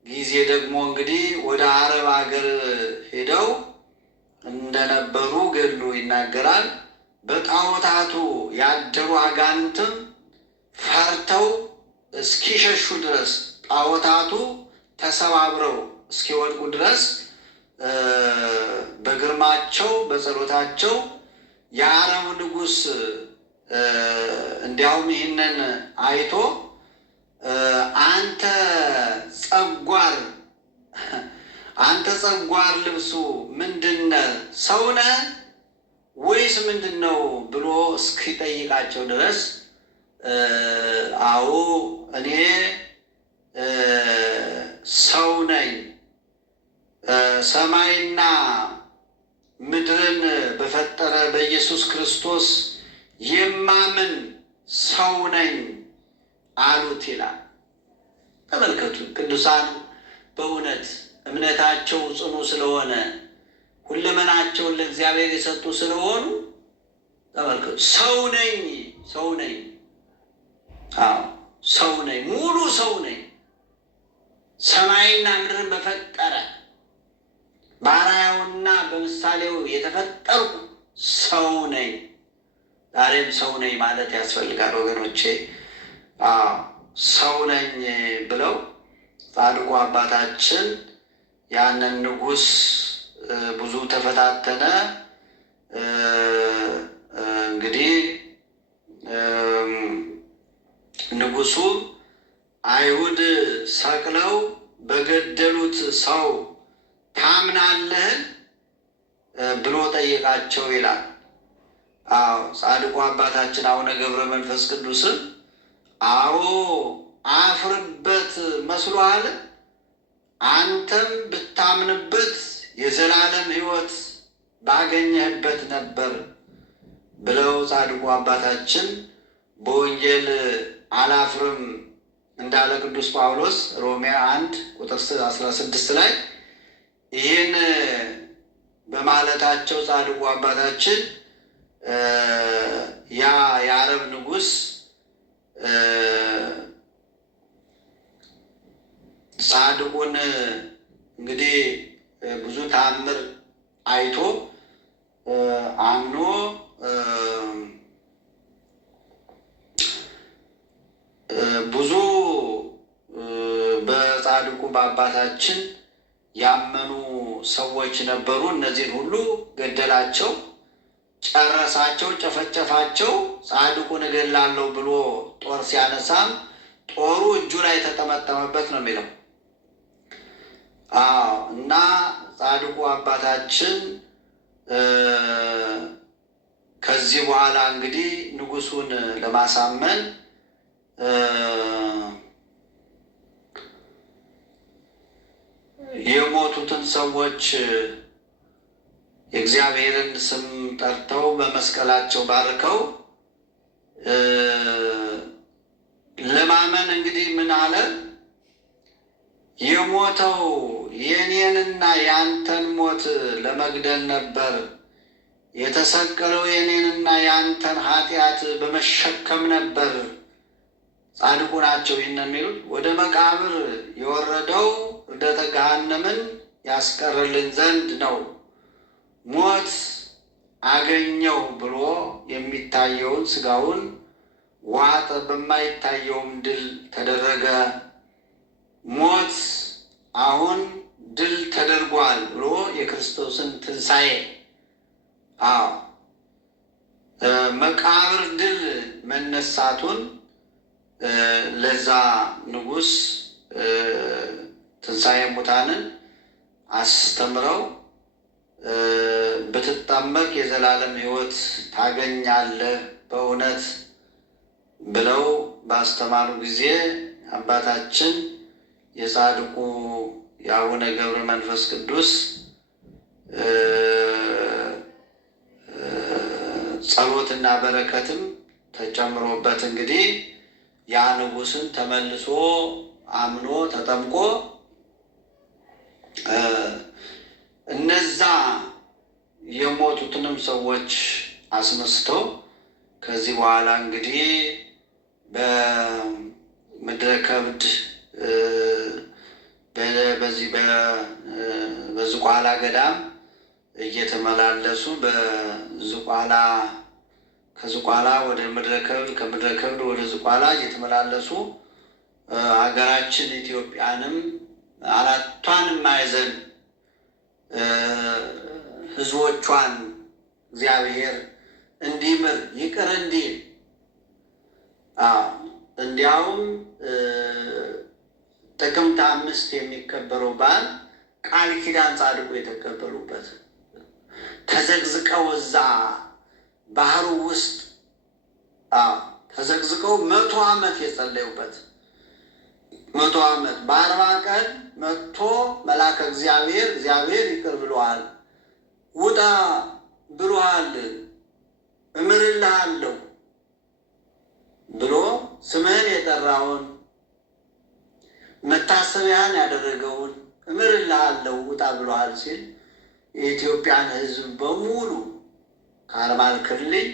ጊዜ ደግሞ እንግዲህ ወደ አረብ ሀገር ሄደው እንደነበሩ ገድሉ ይናገራል። በጣዖታቱ ያደሩ አጋንንትም ፈርተው እስኪሸሹ ድረስ ጣዖታቱ ተሰባብረው እስኪወድቁ ድረስ በግርማቸው በጸሎታቸው የአረብ ንጉሥ እንዲያውም ይህንን አይቶ አንተ ጸጓር ልብሱ ምንድነህ? ሰው ነህ ወይስ ምንድን ነው ብሎ እስኪጠይቃቸው ድረስ አዎ እኔ ሰው ነኝ፣ ሰማይና ምድርን በፈጠረ በኢየሱስ ክርስቶስ የማምን ሰው ነኝ አሉት ይላል። ተመልከቱ፣ ቅዱሳን በእውነት እምነታቸው ጽኑ ስለሆነ ሁለመናቸውን ለእግዚአብሔር የሰጡ ስለሆኑ ተመልከቱ፣ ሰው ነኝ፣ ሰው ነኝ፣ አዎ ሰው ነኝ፣ ሙሉ ሰው ነኝ፣ ሰማይና ምድርን በፈጠረ በአርአያውና በምሳሌው የተፈጠርኩ ሰው ነኝ። ዛሬም ሰው ነኝ ማለት ያስፈልጋል ወገኖቼ። ሰው ነኝ ብለው ጻድቁ አባታችን ያንን ንጉሥ ብዙ ተፈታተነ። እንግዲህ ንጉሡ አይሁድ ሰቅለው በገደሉት ሰው ታምናለህ ብሎ ጠየቃቸው ይላል። አዎ ጻድቁ አባታችን አቡነ ገብረ መንፈስ ቅዱስም አዎ አፍርበት መስሎሃል፣ አንተም ብታምንበት የዘላለም ሕይወት ባገኘህበት ነበር ብለው ጻድቁ አባታችን በወንጌል አላፍርም እንዳለ ቅዱስ ጳውሎስ ሮሜ 1 ቁጥር 16 ላይ ይህን በማለታቸው ጻድቁ አባታችን ያ የአረብ ንጉሥ ጻድቁን እንግዲህ ብዙ ተአምር አይቶ አምኖ ብዙ በጻድቁ በአባታችን ያመኑ ሰዎች ነበሩ። እነዚህን ሁሉ ገደላቸው፣ ጨረሳቸው፣ ጨፈጨፋቸው። ጻድቁን እገላለሁ ብሎ ጦር ሲያነሳም ጦሩ እጁ ላይ ተጠመጠመበት ነው የሚለው። እና ጻድቁ አባታችን ከዚህ በኋላ እንግዲህ ንጉሡን ለማሳመን የሞቱትን ሰዎች የእግዚአብሔርን ስም ጠርተው በመስቀላቸው ባርከው ለማመን እንግዲህ ምን አለ? የሞተው የኔንና ያንተን ሞት ለመግደል ነበር፣ የተሰቀለው የኔንና ያንተን ኃጢአት በመሸከም ነበር። ጻድቁ ናቸው ይህን የሚሉት። ወደ መቃብር የወረደው ርደተ ገሃነምን ያስቀርልን ዘንድ ነው። ሞት አገኘው ብሎ የሚታየውን ስጋውን ዋጠ፣ በማይታየውም ድል ተደረገ። ሞት አሁን ድል ተደርጓል ብሎ የክርስቶስን ትንሣኤ መቃብር ድል መነሳቱን ለዛ ንጉሥ ትንሣኤ ሙታንን አስተምረው ብትጠመቅ የዘላለም ሕይወት ታገኛለህ በእውነት ብለው ባስተማሩ ጊዜ አባታችን የጻድቁ የአቡነ ገብረ መንፈስ ቅዱስ ጸሎትና በረከትም ተጨምሮበት እንግዲህ ያ ንጉሥን ተመልሶ አምኖ ተጠምቆ እነዛ የሞቱትንም ሰዎች አስነስተው ከዚህ በኋላ እንግዲህ በምድረ ከብድ በዚህ በዝቋላ ገዳም እየተመላለሱ በዝቋላ ከዝቋላ ወደ ምድረ ከብድ ከምድረ ከብድ ወደ ዝቋላ እየተመላለሱ ሀገራችን ኢትዮጵያንም አራቷንም ማዕዘን ሕዝቦቿን እግዚአብሔር እንዲምር ይቅር እንዲል እንዲያውም ጥቅምት 5 የሚከበረው በዓል ቃል ኪዳን ጻድቁ የተቀበሉበት ተዘግዝቀው እዛ ባህሩ ውስጥ ተዘቅዝቀው 100 ዓመት የጸለዩበት 100 ዓመት በ40 ቀን መጥቶ መልአከ እግዚአብሔር ይቅር ብሎሃል፣ ውጣ ብሎሃል፣ እምርልሃለሁ ብሎ ስምህን የጠራውን መታሰቢያን ያደረገውን እምርልሃለሁ ውጣ ብሎሃል ሲል የኢትዮጵያን ሕዝብ በሙሉ ከአርባል ክልል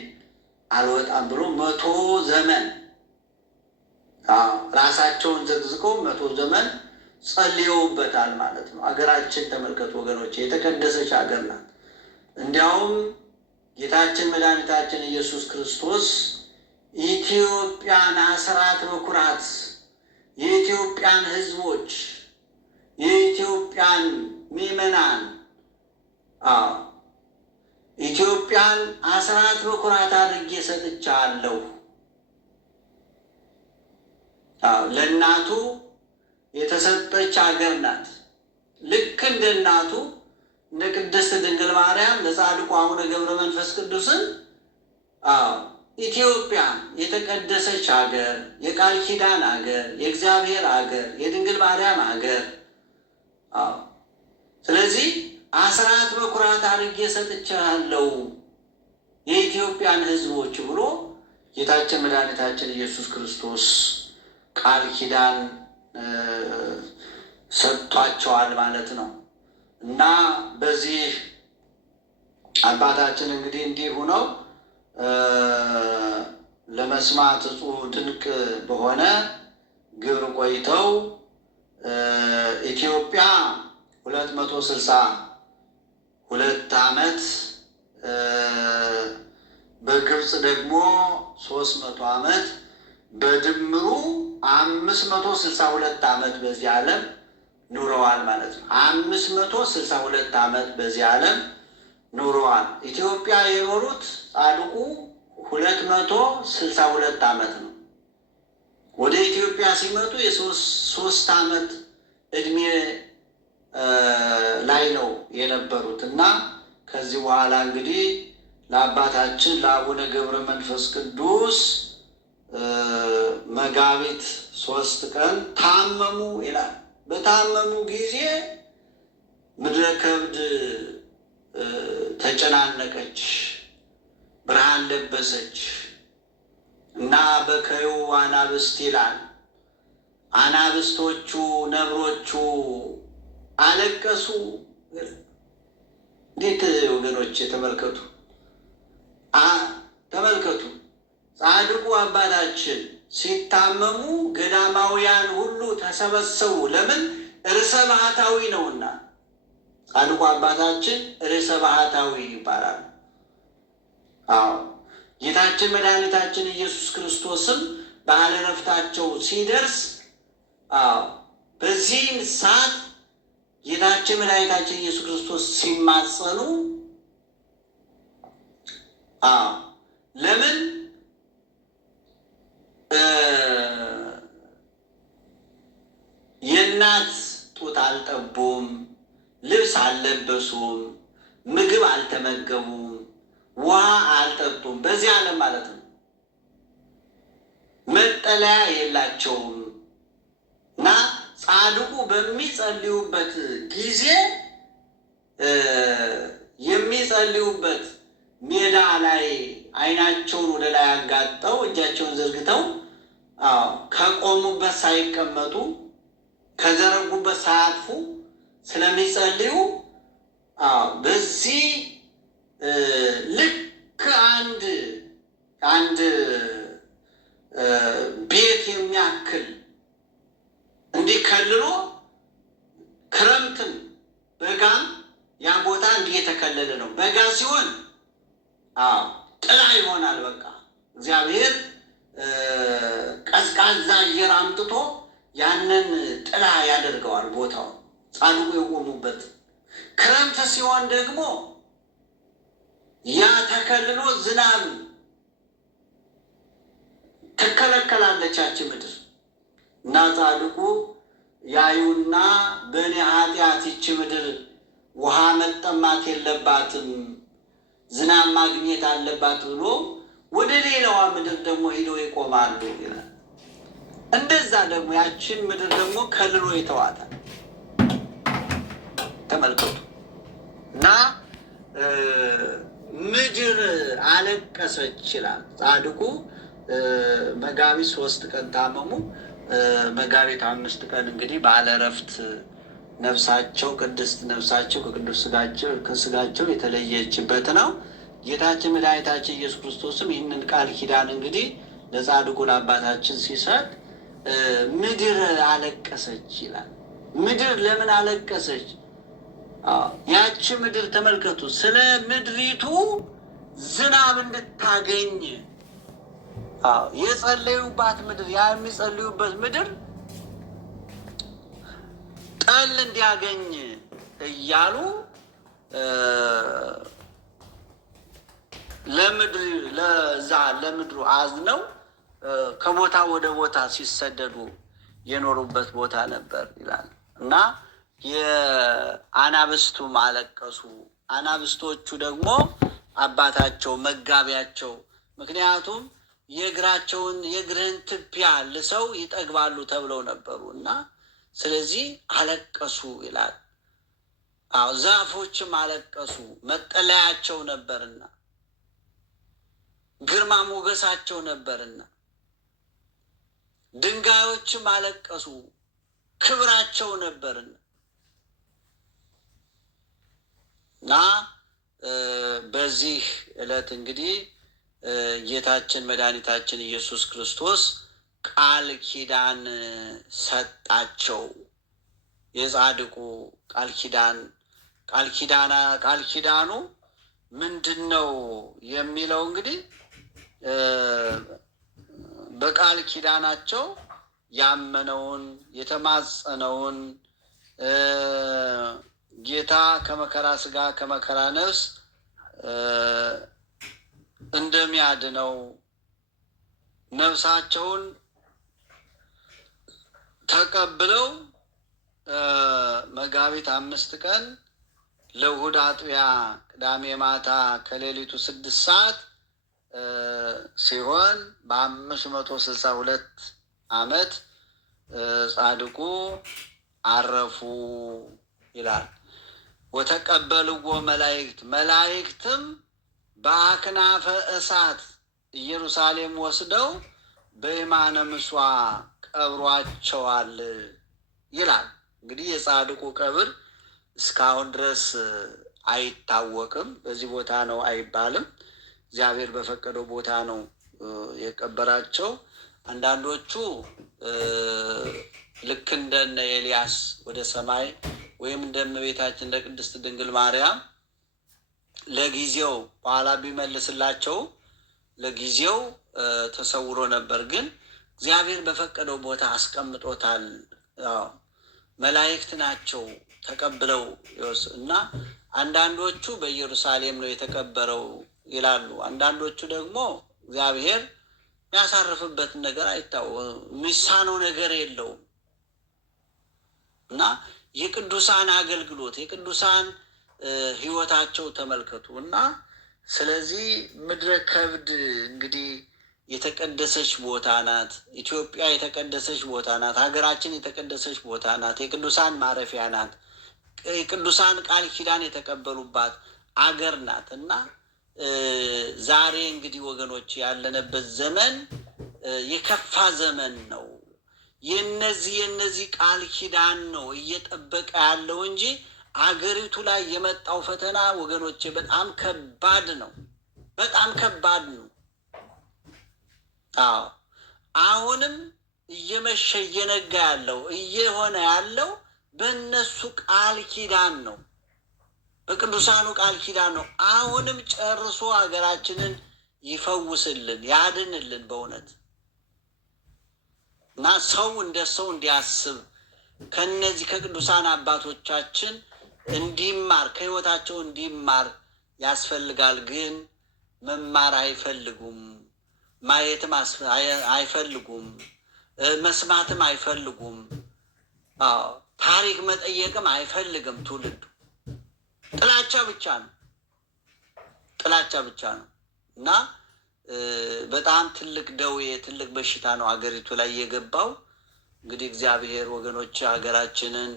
አልወጣም ብሎ 100 ዘመን ራሳቸውን ዘግዝቀው 100 ዘመን ጸልየውበታል ማለት ነው። አገራችን ተመልከቱ ወገኖች፣ የተቀደሰች ሀገር ናት። እንዲያውም ጌታችን መድኃኒታችን ኢየሱስ ክርስቶስ ኢትዮጵያን አስራት በኩራት የኢትዮጵያን ሕዝቦች የኢትዮጵያን ምዕመናን ኢትዮጵያን አስራት በኩራት አድርጌ ሰጥቻለሁ። ለእናቱ የተሰጠች ሀገር ናት። ልክ እንደ እናቱ እንደ ቅድስት ድንግል ማርያም ለጻድቁ አቡነ ገብረ መንፈስ ቅዱስን ኢትዮጵያ የተቀደሰች ሀገር፣ የቃል ኪዳን ሀገር፣ የእግዚአብሔር ሀገር፣ የድንግል ማርያም ሀገር። ስለዚህ አስራት በኩራት አድርጌ ሰጥቻለሁ የኢትዮጵያን ሕዝቦች ብሎ ጌታችን መድኃኒታችን ኢየሱስ ክርስቶስ ቃል ኪዳን ሰጥቷቸዋል ማለት ነው። እና በዚህ አባታችን እንግዲህ እንዲህ ሆነው ለመስማት እጹብ ድንቅ በሆነ ግብር ቆይተው ኢትዮጵያ 262 ዓመት በግብፅ ደግሞ 300 ዓመት በድምሩ 562 ዓመት በዚህ ዓለም ኑረዋል ማለት ነው። 562 ዓመት በዚህ ዓለም ኑረዋል። ኢትዮጵያ የኖሩት ጻድቁ 262 ዓመት ነው። ወደ ኢትዮጵያ ሲመጡ የ3 ዓመት እድሜ ላይ ነው የነበሩት እና ከዚህ በኋላ እንግዲህ ለአባታችን ለአቡነ ገብረ መንፈስ ቅዱስ መጋቢት 3 ቀን ታመሙ ይላል። በታመሙ ጊዜ ምድረ ከብድ ተጨናነቀች፣ ብርሃን ለበሰች እና በከዩ አናብስት ይላል። አናብስቶቹ ነብሮቹ አለቀሱ። እንዴት ወገኖች ተመልከቱ፣ ተመልከቱ። ጻድቁ አባታችን ሲታመሙ ገዳማውያን ሁሉ ተሰበሰቡ። ለምን? ርዕሰ ባህታዊ ነውና። ጻድቁ አባታችን ርዕሰ ባህታዊ ይባላል። ጌታችን መድኃኒታችን ኢየሱስ ክርስቶስም በዓለ ዕረፍታቸው ሲደርስ በዚህም ሰዓት ጌታችን መድኃኒታችን ኢየሱስ ክርስቶስ ሲማጸኑ ለምን የእናት ጡት አልጠቡም፣ ልብስ አልለበሱም፣ ምግብ አልተመገቡም፣ ውሃ አልጠጡም። በዚህ ዓለም ማለት ነው። መጠለያ የላቸውም እና ጻድቁ በሚጸልዩበት ጊዜ የሚጸልዩበት ሜዳ ላይ ዓይናቸውን ወደ ላይ አጋጠው እጃቸውን ዘርግተው ከቆሙበት ሳይቀመጡ ከዘረጉበት ሳያጥፉ ስለሚጸልዩ በዚህ ልክ አንድ ቤት የሚያክል እንዲህ ከልሎ ክረምትም በጋም ያ ቦታ እንዲህ የተከለለ ነው። በጋ ሲሆን ጥላ ይሆናል። በቃ እግዚአብሔር ቀዝቃዛ አየር አምጥቶ ያንን ጥላ ያደርገዋል ቦታው ጻድቁ የቆሙበት። ክረምት ሲሆን ደግሞ ያ ተከልሎ ዝናብ ትከለከላለች ምድር እና ጻድቁ ያዩና በእኔ ኃጢአት ይች ምድር ውሃ መጠማት የለባትም ዝናብ ማግኘት አለባት ብሎ ወደ ሌላዋ ምድር ደግሞ ሄደው ይቆማሉ ይላል። እንደዛ ደግሞ ያችን ምድር ደግሞ ከልሎ ይተዋታል። ተመልከቱ እና ምድር አለቀሰች ይላል። ጻድቁ መጋቢት 3 ቀን ታመሙ። መጋቢት 5 ቀን እንግዲህ ባለ ዕረፍት ነፍሳቸው ቅድስት ነፍሳቸው ከቅዱስ ስጋቸው የተለየችበት ነው። ጌታችን መድኃኒታችን ኢየሱስ ክርስቶስም ይህንን ቃል ኪዳን እንግዲህ ለጻድቁ ለአባታችን ሲሰጥ ምድር አለቀሰች ይላል። ምድር ለምን አለቀሰች? ያቺ ምድር ተመልከቱ፣ ስለ ምድሪቱ ዝናብ እንድታገኝ የጸለዩባት ምድር፣ ያ የሚጸልዩበት ምድር ጠል እንዲያገኝ እያሉ ለምድሩ አዝነው ከቦታ ወደ ቦታ ሲሰደዱ የኖሩበት ቦታ ነበር ይላል እና የአናብስቱም አለቀሱ። አናብስቶቹ ደግሞ አባታቸው መጋቢያቸው፣ ምክንያቱም የእግርህን ትቢያ ልሰው ይጠግባሉ ተብለው ነበሩ እና ስለዚህ አለቀሱ ይላል። ዛፎችም አለቀሱ፣ መጠለያቸው ነበርና፣ ግርማ ሞገሳቸው ነበርና። ድንጋዮችም አለቀሱ፣ ክብራቸው ነበርና እና በዚህ ዕለት እንግዲህ ጌታችን መድኃኒታችን ኢየሱስ ክርስቶስ ቃል ኪዳን ሰጣቸው። የጻድቁ ቃል ኪዳኑ ምንድን ነው የሚለው እንግዲህ በቃል ኪዳናቸው ያመነውን የተማጸነውን ጌታ ከመከራ ስጋ ከመከራ ነፍስ እንደሚያድነው ነፍሳቸውን ተቀብለው መጋቢት 5 ቀን ለእሑድ አጥቢያ ቅዳሜ ማታ ከሌሊቱ 6 ሰዓት ሲሆን በ562 ዓመት ጻድቁ አረፉ ይላል። ወተቀበልዎ መላእክትም በአክናፈ እሳት ኢየሩሳሌም ወስደው በየማነ ምሥዋ ቀብሯቸዋል ይላል። እንግዲህ የጻድቁ ቀብር እስካሁን ድረስ አይታወቅም። በዚህ ቦታ ነው አይባልም። እግዚአብሔር በፈቀደው ቦታ ነው የቀበራቸው። አንዳንዶቹ ልክ እንደነ ኤልያስ ወደ ሰማይ ወይም እንደ እመቤታችን እንደ ቅድስት ድንግል ማርያም ለጊዜው በኋላ ቢመልስላቸው ለጊዜው ተሰውሮ ነበር፣ ግን እግዚአብሔር በፈቀደው ቦታ አስቀምጦታል። መላእክት ናቸው ተቀብለው እና አንዳንዶቹ በኢየሩሳሌም ነው የተቀበረው ይላሉ። አንዳንዶቹ ደግሞ እግዚአብሔር የሚያሳርፍበትን ነገር አይታወቅም፣ የሚሳነው ነገር የለውም እና የቅዱሳን አገልግሎት የቅዱሳን ሕይወታቸው ተመልከቱ እና ስለዚህ ምድረ ከብድ እንግዲህ የተቀደሰች ቦታ ናት። ኢትዮጵያ የተቀደሰች ቦታ ናት። ሀገራችን የተቀደሰች ቦታ ናት። የቅዱሳን ማረፊያ ናት። የቅዱሳን ቃል ኪዳን የተቀበሉባት አገር ናት እና ዛሬ እንግዲህ ወገኖች ያለንበት ዘመን የከፋ ዘመን ነው። የነዚህ ቃል ኪዳን ነው እየጠበቀ ያለው እንጂ አገሪቱ ላይ የመጣው ፈተና ወገኖቼ በጣም ከባድ ነው። በጣም ከባድ ነው። አሁንም እየመሸ እየነጋ ያለው እየሆነ ያለው በእነሱ ቃል ኪዳን ነው፣ በቅዱሳኑ ቃል ኪዳን ነው። አሁንም ጨርሶ ሀገራችንን ይፈውስልን ያድንልን በእውነት እና ሰው እንደ ሰው እንዲያስብ ከነዚህ ከቅዱሳን አባቶቻችን እንዲማር ከሕይወታቸው እንዲማር ያስፈልጋል። ግን መማር አይፈልጉም፣ ማየትም አይፈልጉም፣ መስማትም አይፈልጉም፣ ታሪክ መጠየቅም አይፈልግም። ትውልዱ ጥላቻ ብቻ ነው እና በጣም ትልቅ ደዌ ትልቅ በሽታ ነው አገሪቱ ላይ የገባው። እንግዲህ እግዚአብሔር ወገኖች ሀገራችንን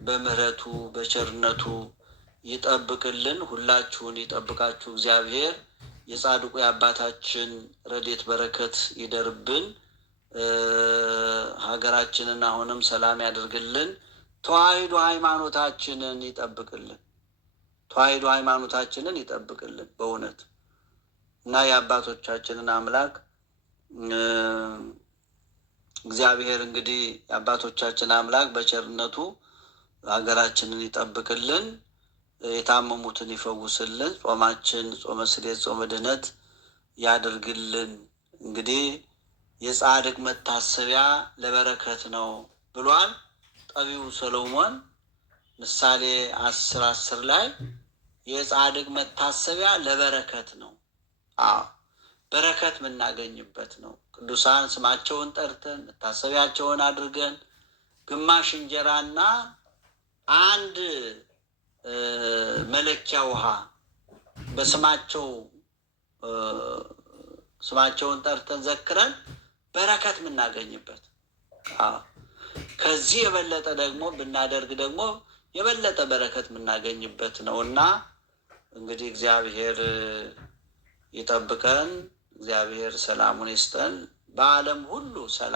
በምህረቱ በቸርነቱ ይጠብቅልን፣ ሁላችሁን ይጠብቃችሁ እግዚአብሔር። የጻድቁ የአባታችን ረድኤት በረከት ይደርብን። ሀገራችንን አሁንም ሰላም ያደርግልን። ተዋሕዶ ሃይማኖታችንን ይጠብቅልን። ተዋሕዶ ሃይማኖታችንን ይጠብቅልን በእውነት እና የአባቶቻችንን አምላክ እግዚአብሔር እንግዲህ የአባቶቻችን አምላክ በቸርነቱ ሀገራችንን ይጠብቅልን፣ የታመሙትን ይፈውስልን፣ ጾማችን ጾመ ስርየት ጾመ ድኅነት ያደርግልን። እንግዲህ የጻድቅ መታሰቢያ ለበረከት ነው ብሏል ጠቢቡ ሰሎሞን ምሳሌ 10:10 ላይ የጻድቅ መታሰቢያ ለበረከት ነው። በረከት የምናገኝበት ነው። ቅዱሳን ስማቸውን ጠርተን መታሰቢያቸውን አድርገን ግማሽ እንጀራና አንድ መለኪያ ውሃ በስማቸው ስማቸውን ጠርተን ዘክረን በረከት የምናገኝበት። ከዚህ የበለጠ ደግሞ ብናደርግ ደግሞ የበለጠ በረከት የምናገኝበት ነው እና እንግዲህ እግዚአብሔር ይጠብቀን። እግዚአብሔር ሰላሙን ይስጠን። በዓለም ሁሉ ሰላም